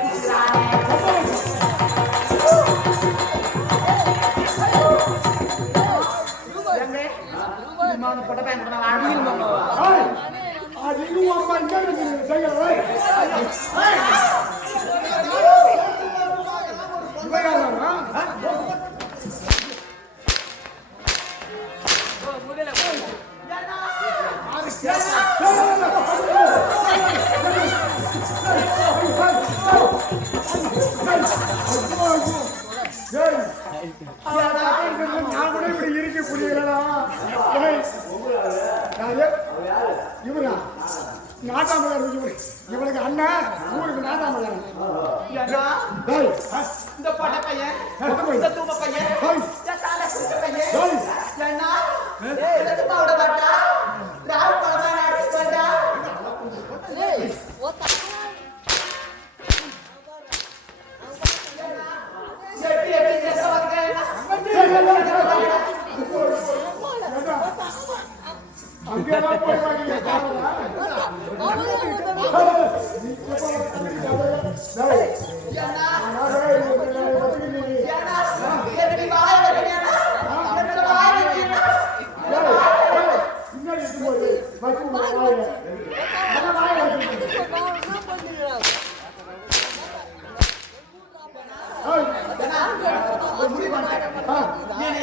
குத்துறானே. எங்க? விமான போட்ட பையன் கூட வாழ்ந்து ஏய், அது இன்னும் அம்மா இங்க இருக்கு செய்யல. இவையாரா? நான் கூட இப்படி இருக்க புரியலடா. இவரா நாட்டாமலர் இவனுக்கு அண்ணன் ஊருக்கு நாட்டாமலர். இந்த பொட்ட பையன் இந்த தூம பையன் சாலை குடிச்ச பையன் ஏன்னா எதுக்கு விட மாட்டா ராவு பழமா அடிச்சு போடுறா. எப்படி கேட்க வந்தேன் அங்கெல்லாம் போய் வாங்கி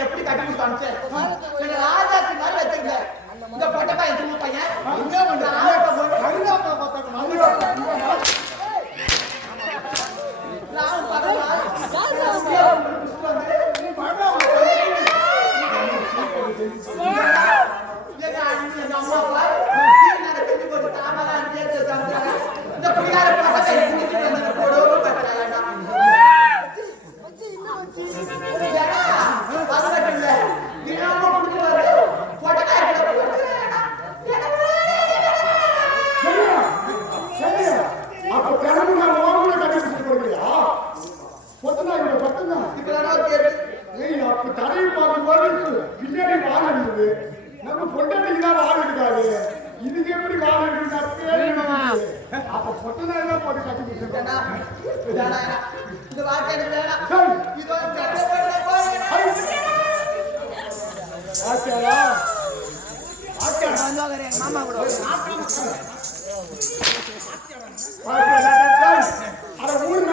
எப்படி கட்டி கொடுத்தாங்க ராஜாக்கு மாதிரி வச்சிருக்க இந்த பொட்ட பையன் தூம பையன் பின்னாடி வாழ இருந்தது நம்ம பொண்டாட்டிக்கு தான் வாழ இருக்காது. இதுக்கு எப்படி வாழ இருக்கு? அப்ப பொட்டதான் போட்டு கட்டி கொடுத்துருக்கேன். இந்த வார்த்தை எனக்கு வேணாம். இது மாமா கூட ஊர்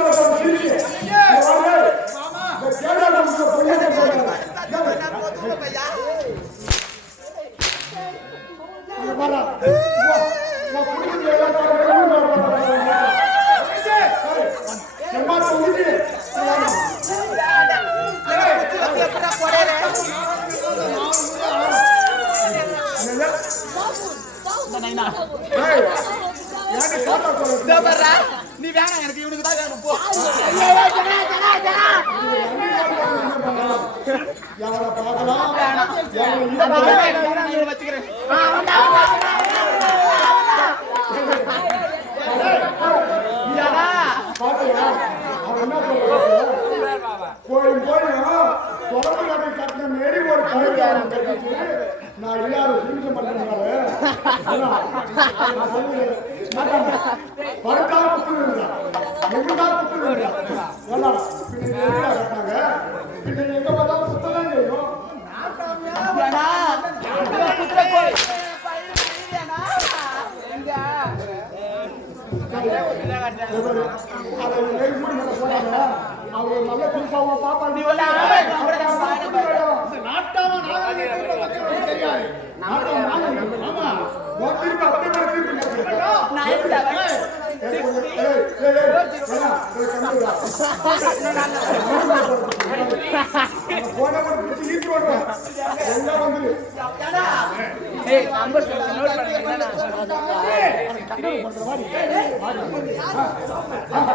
மேல நீ வேணாம் எனக்கு இவனுக்கு தான் வேணும் போ. வச்சுக்கிறேன் கோயில் தொடர்பு நாட்டை கட்டின மாரி ஒரு கலைஞர் கட்டிட்டு நான் எல்லாரும் சிகிச்சை பண்றதுனால படுத்தா குத்து எங்கடா குத்து கட்டினாங்க. பின்ன எங்க பார்த்தாலும் குத்ததான் செய்யும். அவங்க நல்ல குறிப்பாக பாப்பா திருப்பி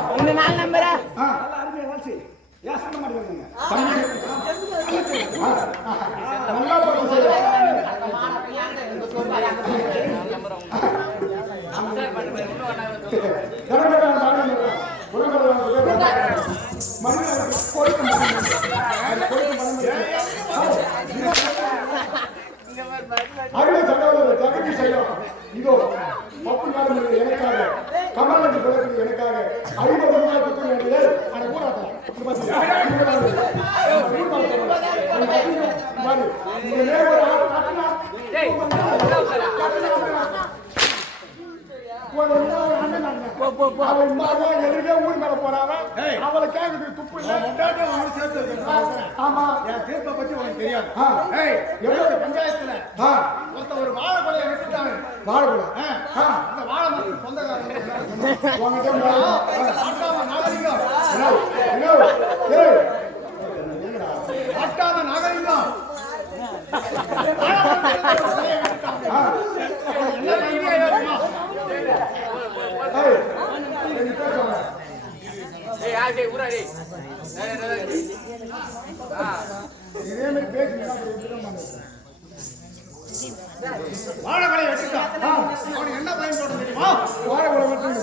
அப்படி நாலு நம்பரா நல்லா அருமை சகோதரர் ஜகதி செய்யும் இதோ பப்பு நாடு எனக்காக கமல் என்று எனக்காக 50 ரூபாய் அட ஊராட்டம். இங்க பாத்தியா? இங்க பாரு. ஊர் பாரு. பாரு. இங்க நேரா ஒரு ஆள் காட்டுனா. ஒரு அண்ணன் அவன் மகன் எதுக்கே ஊர் மேல போறாவ அவளை கேக்குது துப்பு இல்ல ஆமா என் தீர்ப்பை பத்தி உனக்கு தெரியாது. எவ்வளவு பஞ்சாயத்துல ஒருத்த ஒரு வாழை கொலையை விட்டுட்டாங்க. வாழக்கூட அந்த வாழை மரத்துக்கு சொந்தக்காரங்க நாட்டாத நாகரிகம் இதே மாதிரி பேசுனா வாழைகளை வச்சுட்டான். அவனுக்கு என்ன பயன் போட தெரியுமா? வாழக்கூட மட்டும்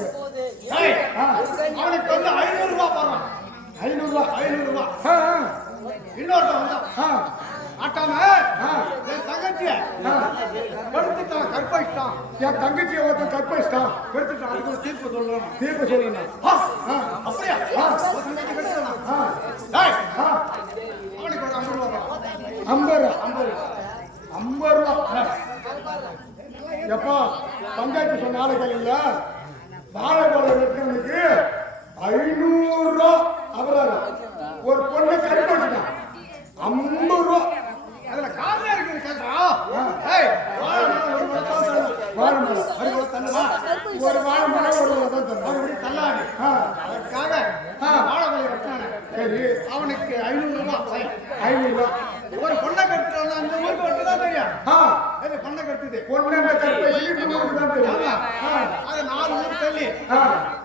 அவனுக்கு வந்து 500 ரூபாய் போடுறான். 500 ரூபாய் 500 ரூபாய். இன்னொருத்தன் வந்தான். ஆட்டாம என் தங்கச்சிய கெடுத்துட்டான், கற்பழிச்சிட்டான். என் தங்கச்சியை ஒருத்தன் கற்பழிச்சிட்டான். கெடுத்துட்டான். அதுக்கு ஒரு தீர்ப்பு சொல்லணும். தீர்ப்பு சொல்லணும். அப்படியா? ஒரு தங்கச்சி கெடுத்துட்டான். அவனுக்கு ஒரு 50 ரூபாய் போடுறான். 50 ரூபா எப்பா பஞ்சாயத்து சொன்ன ஆளுகள் இல்ல வாழைப்பழம் வெட்டினவனுக்கு 500 ரூபா அபராதம். ஒரு பொண்ணை கற்பழிச்சிட்டான் 50 ரூபா. அதுல காரணம் இருக்குது கேட்டா. வாழை மரம் ஒரு மரம் தான் தரணும். வாழை மரம் அது ஒரு தள்ளுமா? ஒரு வாழை மரம் ஒரு தான் தரும். மறுபடி தள்ளாடி. அதற்காக வாழை கொலையை வெட்டினானே. சரி அவனுக்கு 500 ரூபாய். 500 ரூபா. ஒரு பொண்ணை கட்டுறவங்க அந்த ஊருக்கு மட்டும்தான் தெரியும். அது பொண்ணை கட்டுது. பொண்ணை கற்பழிச்சு 100 தான் தெரியும். அது 4 ஊர் தள்ளி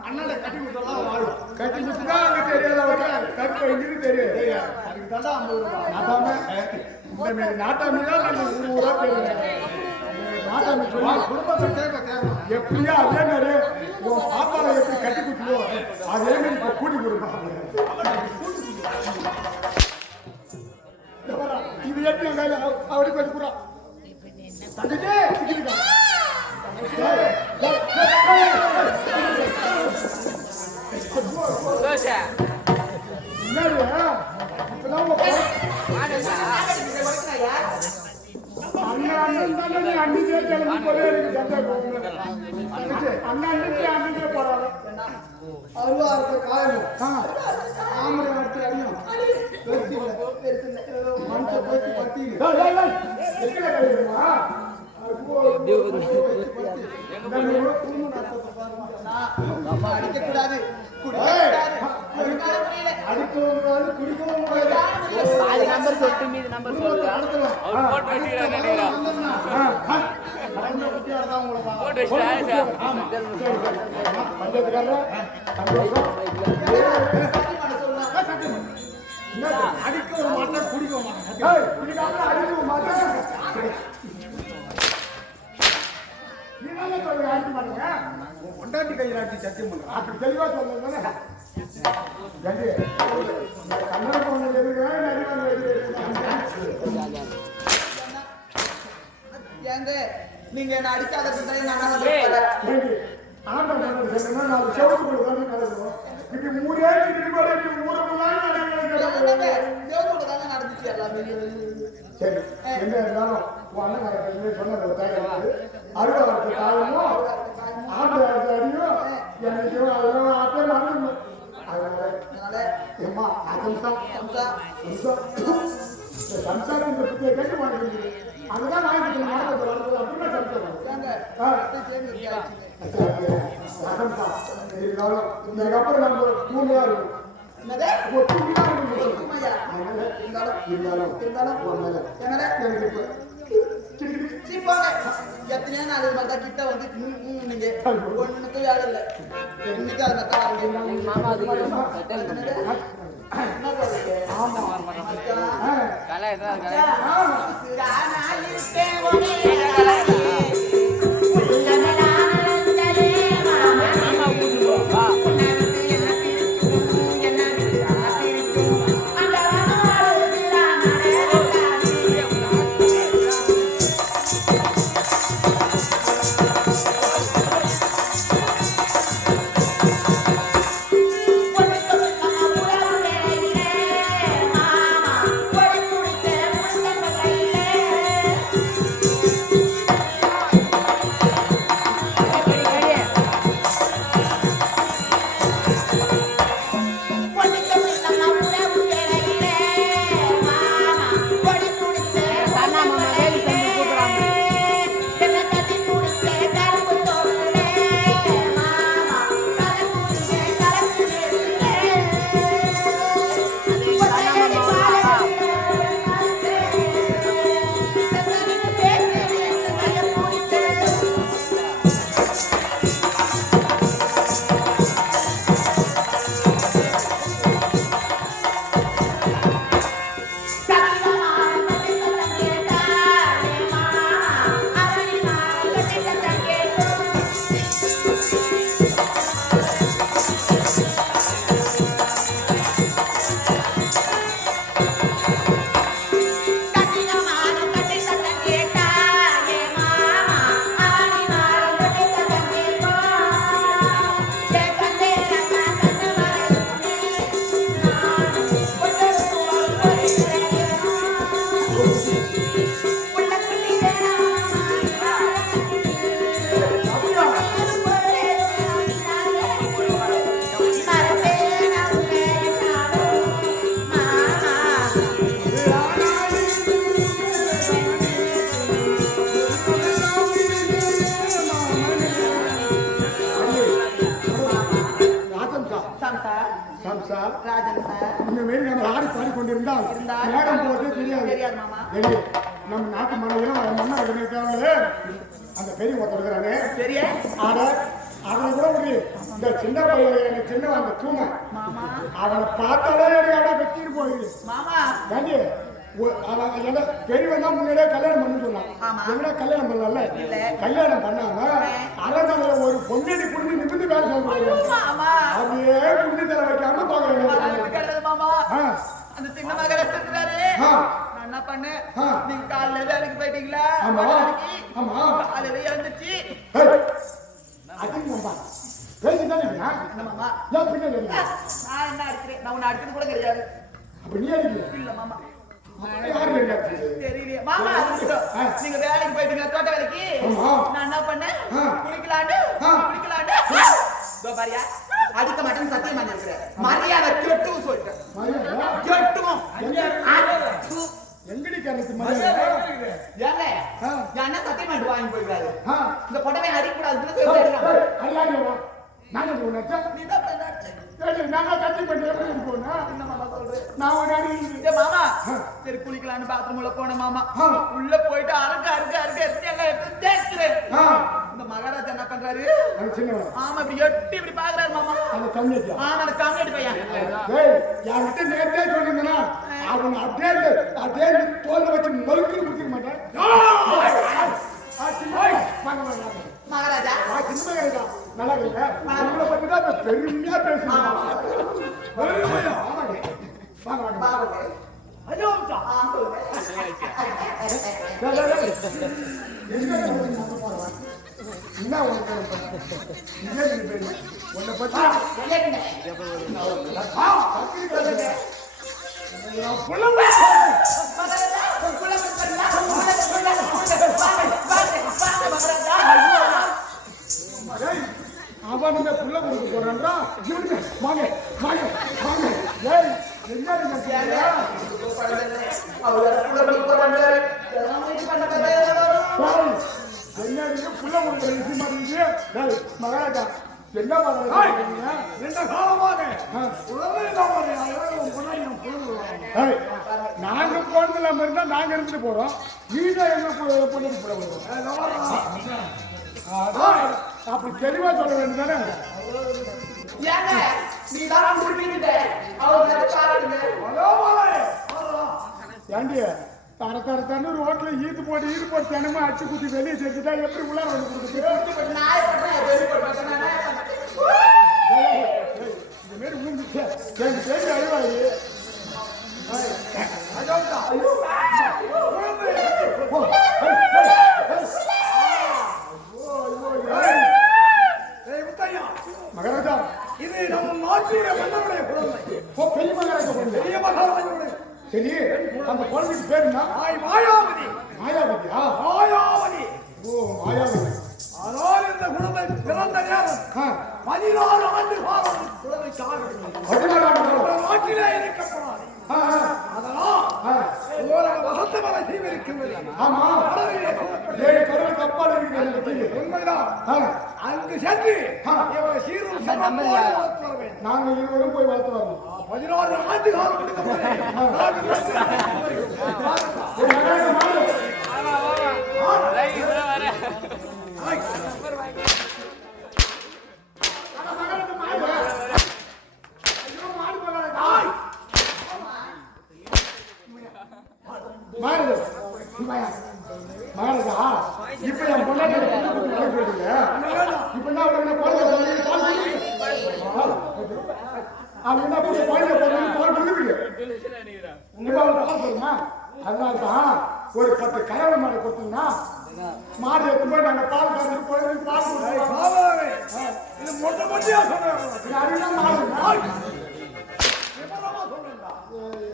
அண்ணனை கட்டி கொடுத்தலாம் வாழும். கட்டி குத்துதான் அங்க தெரியாது. அவருக்கு கற்பழிஞ்சது தெரியாது. அதுக்கு தாண்டா 50 ரூபாய். நாட்டாம இந்த மாதிரி நாட்டாமி தான் நம்ம ஊரா தெரியும். நாட்டாமி சொல்லி குடும்பத்தை தேவை கேட்கணும். எப்படியோ அதே மாதிரி உன் பாப்பாவை எப்படி கட்டி குத்துவோ அதே மாதிரி இப்ப கூட்டி கொடுப்பாங்க. இது எப்படி என் கையில அவருக்கு வச்சு கூடா தங்கச்சே குத்திருக்கான். என்னடியா இப்பதான் உங்க அண்ணன் அண்ணன் தானே நீ அன்னைக்கே கிளம்பி போதே எனக்கு சந்தேகம். அண்ணன் அன்னைக்கே போறாங்க. அருவா இருக்க காயம். தாமரை வட்டி அடியும். பெருசு இல்லை. மனுஷ பேச்சு பத்தி. எத்தனை கழிவுமா அடிக்கக்கூடாது அடிக்கவும் கூடாது குடிக்கவும் கூடாது. அது நம்பர் சொல்லிட்டு மீது நம்பர் சொல்லுங்க. அவர் போட்டு வச்சுக்கிறாரு போட்டு வச்சுட்டாரு. பஞ்சாயத்துக்காரர் அடிக்கவும் மாட்டேன் குடிக்கவும் மாட்டேன். அடிக்கவும் மாட்டேன். நீங்க சொல்லுங்க அடிக்க மாட்டீங்க. பொண்டாட்டி கையில் ஆட்டி சத்தியம் பண்றான். அப்படி தெளிவா சொல்லுங்க. கண்ணட பொண்ணு எதிர்க்கிறேன் ஏங்க நீங்க என்ன அடிக்காத நான் ஆண்டம் பண்ணது சொன்னா நான் செவத்துக்குள்ள தானே நடக்கும். இப்படி மூணே கூட இப்படி ஊரமெல்லாம் தானே நடந்துச்சு எல்லாமே. சரி என்ன இருந்தாலும் உன் அண்ணன் சொன்னது தேவையாது. அருகாவரத்து காயமும் ஆண்டு அடியும் என்னைக்கும் அதெல்லாம் அப்படியே நடந்து. அதனால எம்மா சம்சாரம் இந்த புத்தியை கேட்க மாட்டேங்குது. அதுதான் வாங்கிட்டு மாணவர்கள் வளர்ந்தது அப்படின்னா இதுக்கப்புறம் நம்ம தூண்டா இருக்கும். எத்தனையோ நாள் மாதிரி கிட்ட வந்து நீங்க ஒண்ணுக்கு வேலை இல்லை. இன்னைக்கு அதை மாமா அது கலை தான் கலை அம்சா ராஜன் சார் இந்த மாரி நம்ம ஆடி பாடி கொண்டிருந்தால் இருந்தால் மேடம் போட்டு தெரியாது தெரியாது மாமா. சரி, நம்ம நாட்டு மனைவியும் மன்னர் இருக்காங்களே அந்த பெரிய ஒருத்தர் இருக்கிறானே பெரிய அவனை கூட முடியும் இந்த சின்ன பையன் எனக்கு சின்ன அந்த தூங்க மாமா அவனை பார்த்தாலே எனக்கு அவனை வெட்டிட்டு போயிடுது மாமா காந்தி அவன் என்ன பெரியவன் தான் முன்னாடியே கல்யாணம் பண்ணி சொன்னான் ஆமா. எங்கடா கல்யாணம் பண்ணல இல்ல. கல்யாணம் பண்ணாம அரண்மனையில ஒரு பொண்ணடி குடும்பம் நிமிந்து வேலை சொல்றாங்க மாமா அப்படியே குடும்பி தர வைக்காம பாக்குறேன் கிடையாது மாமா அந்த சின்ன மகள சொல்றாரு நான் என்ன பண்ணேன் நீங்க காலையில வேலைக்கு போயிட்டீங்களா ஆமா ஆமா காலையில எழுந்துச்சு அதிகமா பேசிட்டானே என்ன மாமா ஏன் பின்னாடி அடிக்கிற? நான் என்ன அடிக்கிறேன் நான் உன்னை அடிக்கிறது கூட கிடையாது அப்ப நீ அடிக்கல இல்ல மாமா யாரு அடிக்கிறது? தெரியலையே மாமா நீங்க வேலைக்கு போயிட்டீங்க தோட்ட வேலைக்கு ஆமா. நான் என்ன பண்ணேன் ஆ. குளிக்கலாண்டு குளிக்கலாண்டு இதோ பாரியா அடிக்க மாட்டேன்னு சத்தியம் பண்ணி இருக்கிறேன் மரியாதை கெட்டும் சொல்லிட்டேன் மரியாதை? கெட்டும் எங்கடி கணக்கு மரியாதை? ஏங்க ஆ. என்ன சத்தியம் பண்ணிட்டு வாங்கி போயிருக்காரு ஆ. இந்த புடவை அடிக்கூடாதுன்னு ஏய், சொல்லிடுறாங்க ஏய், அடியாடியவா? நான் என்ன உனச்சா? நீ தான் போய் நடிச்சு. ஏய், நானா கட்டி பண்ணி எப்படி இருக்கோனா? என்ன மாமா சொல்ற நான் ஒரு அடி ஏய் மாமா சரி குளிக்கலான்னு பாத்ரூம் உள்ள போன மாமா ஆ. உள்ள போயிட்டு அறுக்க எடுத்து எல்லாம் எடுத்து தேய்க்கிறேன் ஆ. இந்த மகாராஜா என்ன பண்றாரு அது சின்னவன். ஆமா இப்படி எட்டி இப்படி பாக்குறாரு மாமா அந்த கம்மியா? ஆமா அந்த காமெடி பையன் ஏய், என்கிட்ட நேத்தே சொல்லியிருந்தேனா, அவனை அப்படியே தோல்ல வச்சு மறுக்கி குடிக்க மாட்டேன். வாங்க, வாங்க, வாங்க. மகாராஜா சின்ன மகன்டா, நல்லா இருக்கீங்க? உங்களை பத்தி தான் நான் பெருமையா பேசுறேன். பெருமையா? ஆமாங்க. வாங்க, வாங்க. பாபு ஐயோ, அம்சா. சொல்லுங்க டேய், டேய், டேய். எங்க போறீங்க? அங்க போறவா? என்ன உனக்கு என்ன பேரு? உன்னை பத்தி கேளுங்க பத்திரிக்கை சொல்லுங்க. புலம்பு. மகாராஜா குள்ள பண்ணா ஏய், அவனுங்க புள்ள கொடுக்க போறான்றா இவனுங்க வாங்க வாங்க வாங்க. ஏய், என்ன நீங்க செய்யற? ஏய், என்ன நீங்க புள்ள கொடுக்குற விஷயம் மாட்டீங்க? ஏய், மகாராஜா என்ன மகாராஜா? இந்த காலமாக உடனே நான் பொண்ணாடி நான் பொண்ணு ஏய், நாங்க குழந்தைலாம இருந்தா நாங்க இருந்துட்டு போறோம். வீட்டை எங்க பொண்ணுக்கு போட வரும். அதான் அப்படி தெளிவா சொல்ல வேண்டியதானே? ஏங்க நீ தான் முடிப்பிட்டு அவர் பாருங்க ஏண்டி தர ரோட்ல ஈத்து போட்டு தினமும் அடிச்சு குத்தி வெளியே சேர்த்துட்டா எப்படி உள்ள வந்து கொடுக்குது? நாய் பண்றேன் இந்த மாதிரி ஊந்துச்சு எங்க பேசி அழுவாயி. மகாராஜா இது நம்ம நாட்டிய மன்னனுடைய குழந்தை பெரிய மகாராஜா குழந்தை. பெரிய மகாராஜனுடைய சரி, அந்த குழந்தைக்கு பேர் என்ன? மாயாவதி மாயாவதியா? மாயாவதி ஓ, மாயாவதி. ஆனால் இந்த குழந்தை பிறந்த நேரம் 16 ஆண்டு காலம் குழந்தைக்காக 16 ஆண்டு நாட்டிலே இருக்கப்படாது அதனால் வசந்த மலை தீவு இருக்கின்றது ஆமா, கடலிலே சூழப்பட்ட 7 கடலுக்கு அப்பால் இருக்கிறது. உண்மைதான் அங்கு சென்று இவரை சீரும் சிறப்போடு வளர்த்து வர வேண்டும் நாங்க இருவரும் போய் வளர்த்து வரணும். 16 ஆண்டு காலம் மகாராஜா இப்ப என் பொண்ணாடி சொல்றீங்க. இப்ப என்ன அவனுக்கு குழந்தை அவன் என்ன பண்ணி குழந்தை பால் கொடுக்குது. இப்ப அவன் பால் சொல்லுமா? அதனால்தான் ஒரு 10 கறவை மாடு கொடுத்தீங்கன்னா மாடு எடுத்து போய் நாங்க பால் கறந்து குழந்தைக்கு பால் கொடுத்தோம். இது மொட்டை மொட்டையா சொல்றாங்க அதுதான்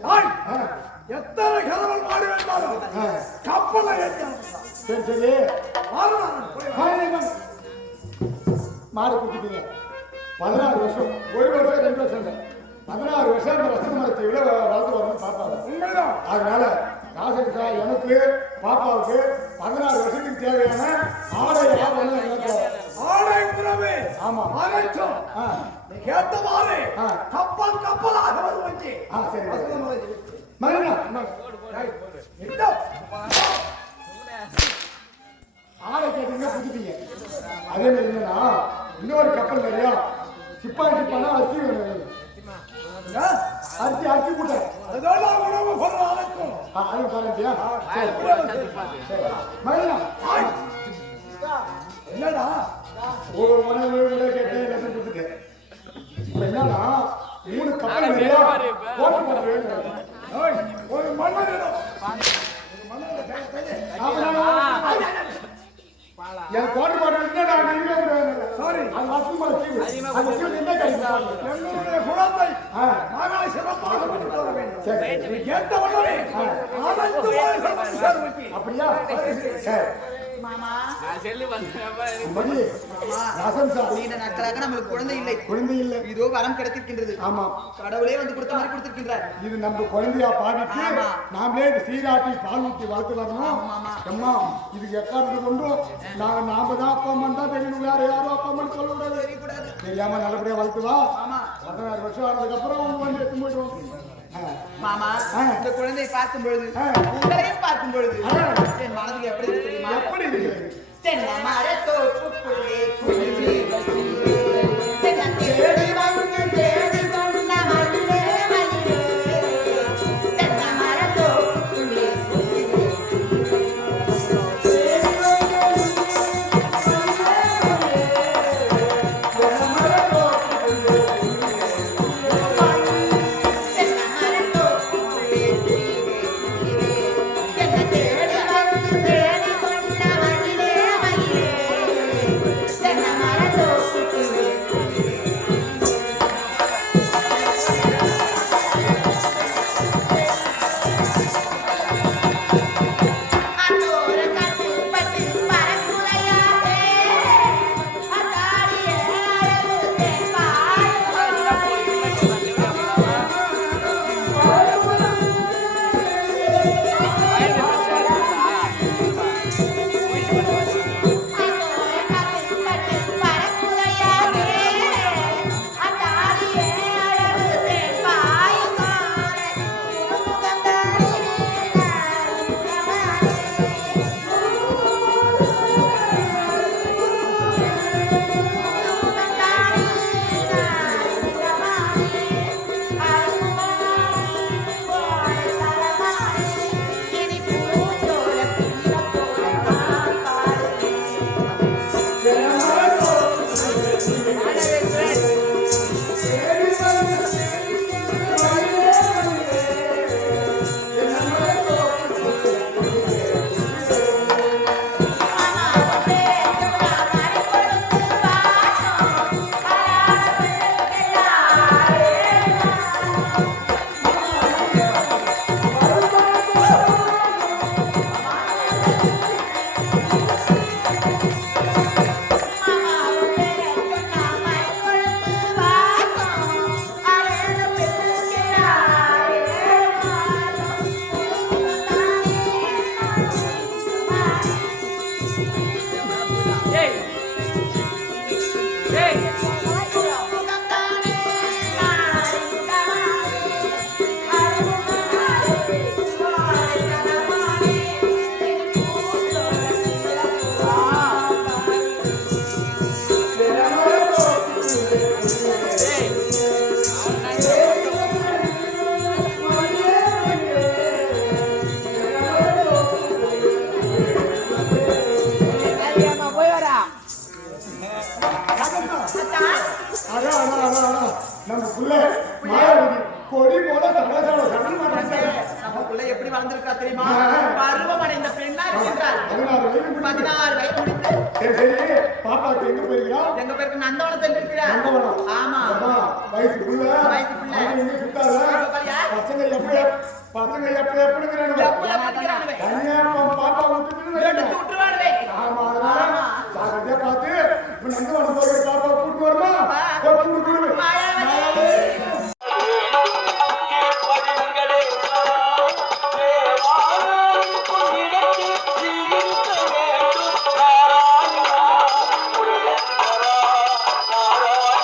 மாடு. எத்தனை கதவல் மாடு வேண்டாலும் கப்பலை சரி சரி மாடு கொடுத்துட்டீங்க. 16 வருஷம், 1 வருஷம் 2 வருஷம் இல்லை, 16 வருஷம் அந்த வசந்த மரத்தை விட வளர்த்து வரணும்னு பாப்பாங்க. உண்மைதான் அதனால ராசகா எனக்கு பாப்பாவுக்கு 16 வருஷத்துக்கு தேவையான ஆடை ஆபரணம் எனக்கு ஆடை உணவு ஆமா அனைத்தும் கேட்டவாறு ஆ. கப்பல் கப்பலாக வருவங்கே சரி மகனா ஆளை கேட்டீங்கன்னா புதுப்பீங்க அதே மாதிரி என்னன்னா இன்னொரு கப்பல் நிறையா சிப்பானா அரிசி வேணும் அரிசி கூட்ட அதெல்லாம் உணவு பொருள் அழைக்கும் அது பாருங்கயா மகனா என்னடா ஒரு உணவு கூட கேட்டேன் எல்லாத்தையும் கொடுத்துட்டேன் இப்ப என்னன்னா 3 கப்பல் நிறையா போட்டு போட்டு ஒரு மன்னரிடம் என் கோட்டு பாட்டு சாரி அது வசூல் அது என்ன கிடைக்கும் எங்களுடைய குழந்தை மகளை சிறப்பாக படித்து வர வேண்டும். நீ கேட்ட உடனே அனைத்து வாழ்களும் சேர்வைக்கு. அப்படியா சரி மாமா செல்லு வந்தேன் மணி ரசம் சார் நீண்ட நாட்களாக நம்மளுக்கு குழந்தை இல்லை. குழந்தை இல்லை இதோ வரம் கிடைத்திருக்கின்றது. ஆமா கடவுளே வந்து கொடுத்த மாதிரி கொடுத்திருக்கின்றார். இது நம்ம குழந்தையா பாவித்து ஆமா. நாமளே இது சீராட்டி பால் ஊட்டி வளர்த்து வரணும் ஆமா. அம்மா இதுக்கு எக்காரணத்து கொண்டும் நாம தான் அப்பா அம்மா தான் தெரியணும் வேற யாரும் அப்பா அம்மான்னு சொல்லக்கூடாது தெரியக்கூடாது. தெரியாம நல்லபடியா வளர்த்து வா ஆமா 16 வருஷம் ஆனதுக்கு அப்புறம் அவங்க வந்து எடுத்து போயிடுவோம் மாமா இந்த குழந்தையை பார்க்கும் பொழுது ஆ. உங்களையும் பார்க்கும் பொழுது ஆ. என் மனதில் எப்படி இருக்கு தெரியுமா? எப்படி இருக்கு தென்னை மரத்தோப்புக்குள்ளே குளிச்சு தென்னை தேடி வந்து தேடி கொண்ட மயிலே மயிலே தென்னை மரத்தோப்புக்குள்ளே நம்ம புள்ள மாயாவதி கொடி போல சடசட சடன்னு நமக்குள்ள எப்படி வளர்ந்திருக்கா தெரியுமா? பருவமடைந்த பெண்ணா இருக்கின்றார். 16 வயது 16 வயது முடித்து சரி பாப்பாக்கு எங்க போயிருக்கிறா எங்க பேருக்கு நந்தவனம் சென்றிருக்கிறார். நந்தவனம். ஆமா வயசுக்குள்ள வயசுக்குள்ள. எங்க சுத்தாத பசங்க எப்படி எப்படிங்கிறானுங்க பாப்பா விட்டுட்டு விட்டுருவானுவே. ஆமா அதனால ஜாக்கிரதையா பார்த்து இப்ப நந்தவனம் போய்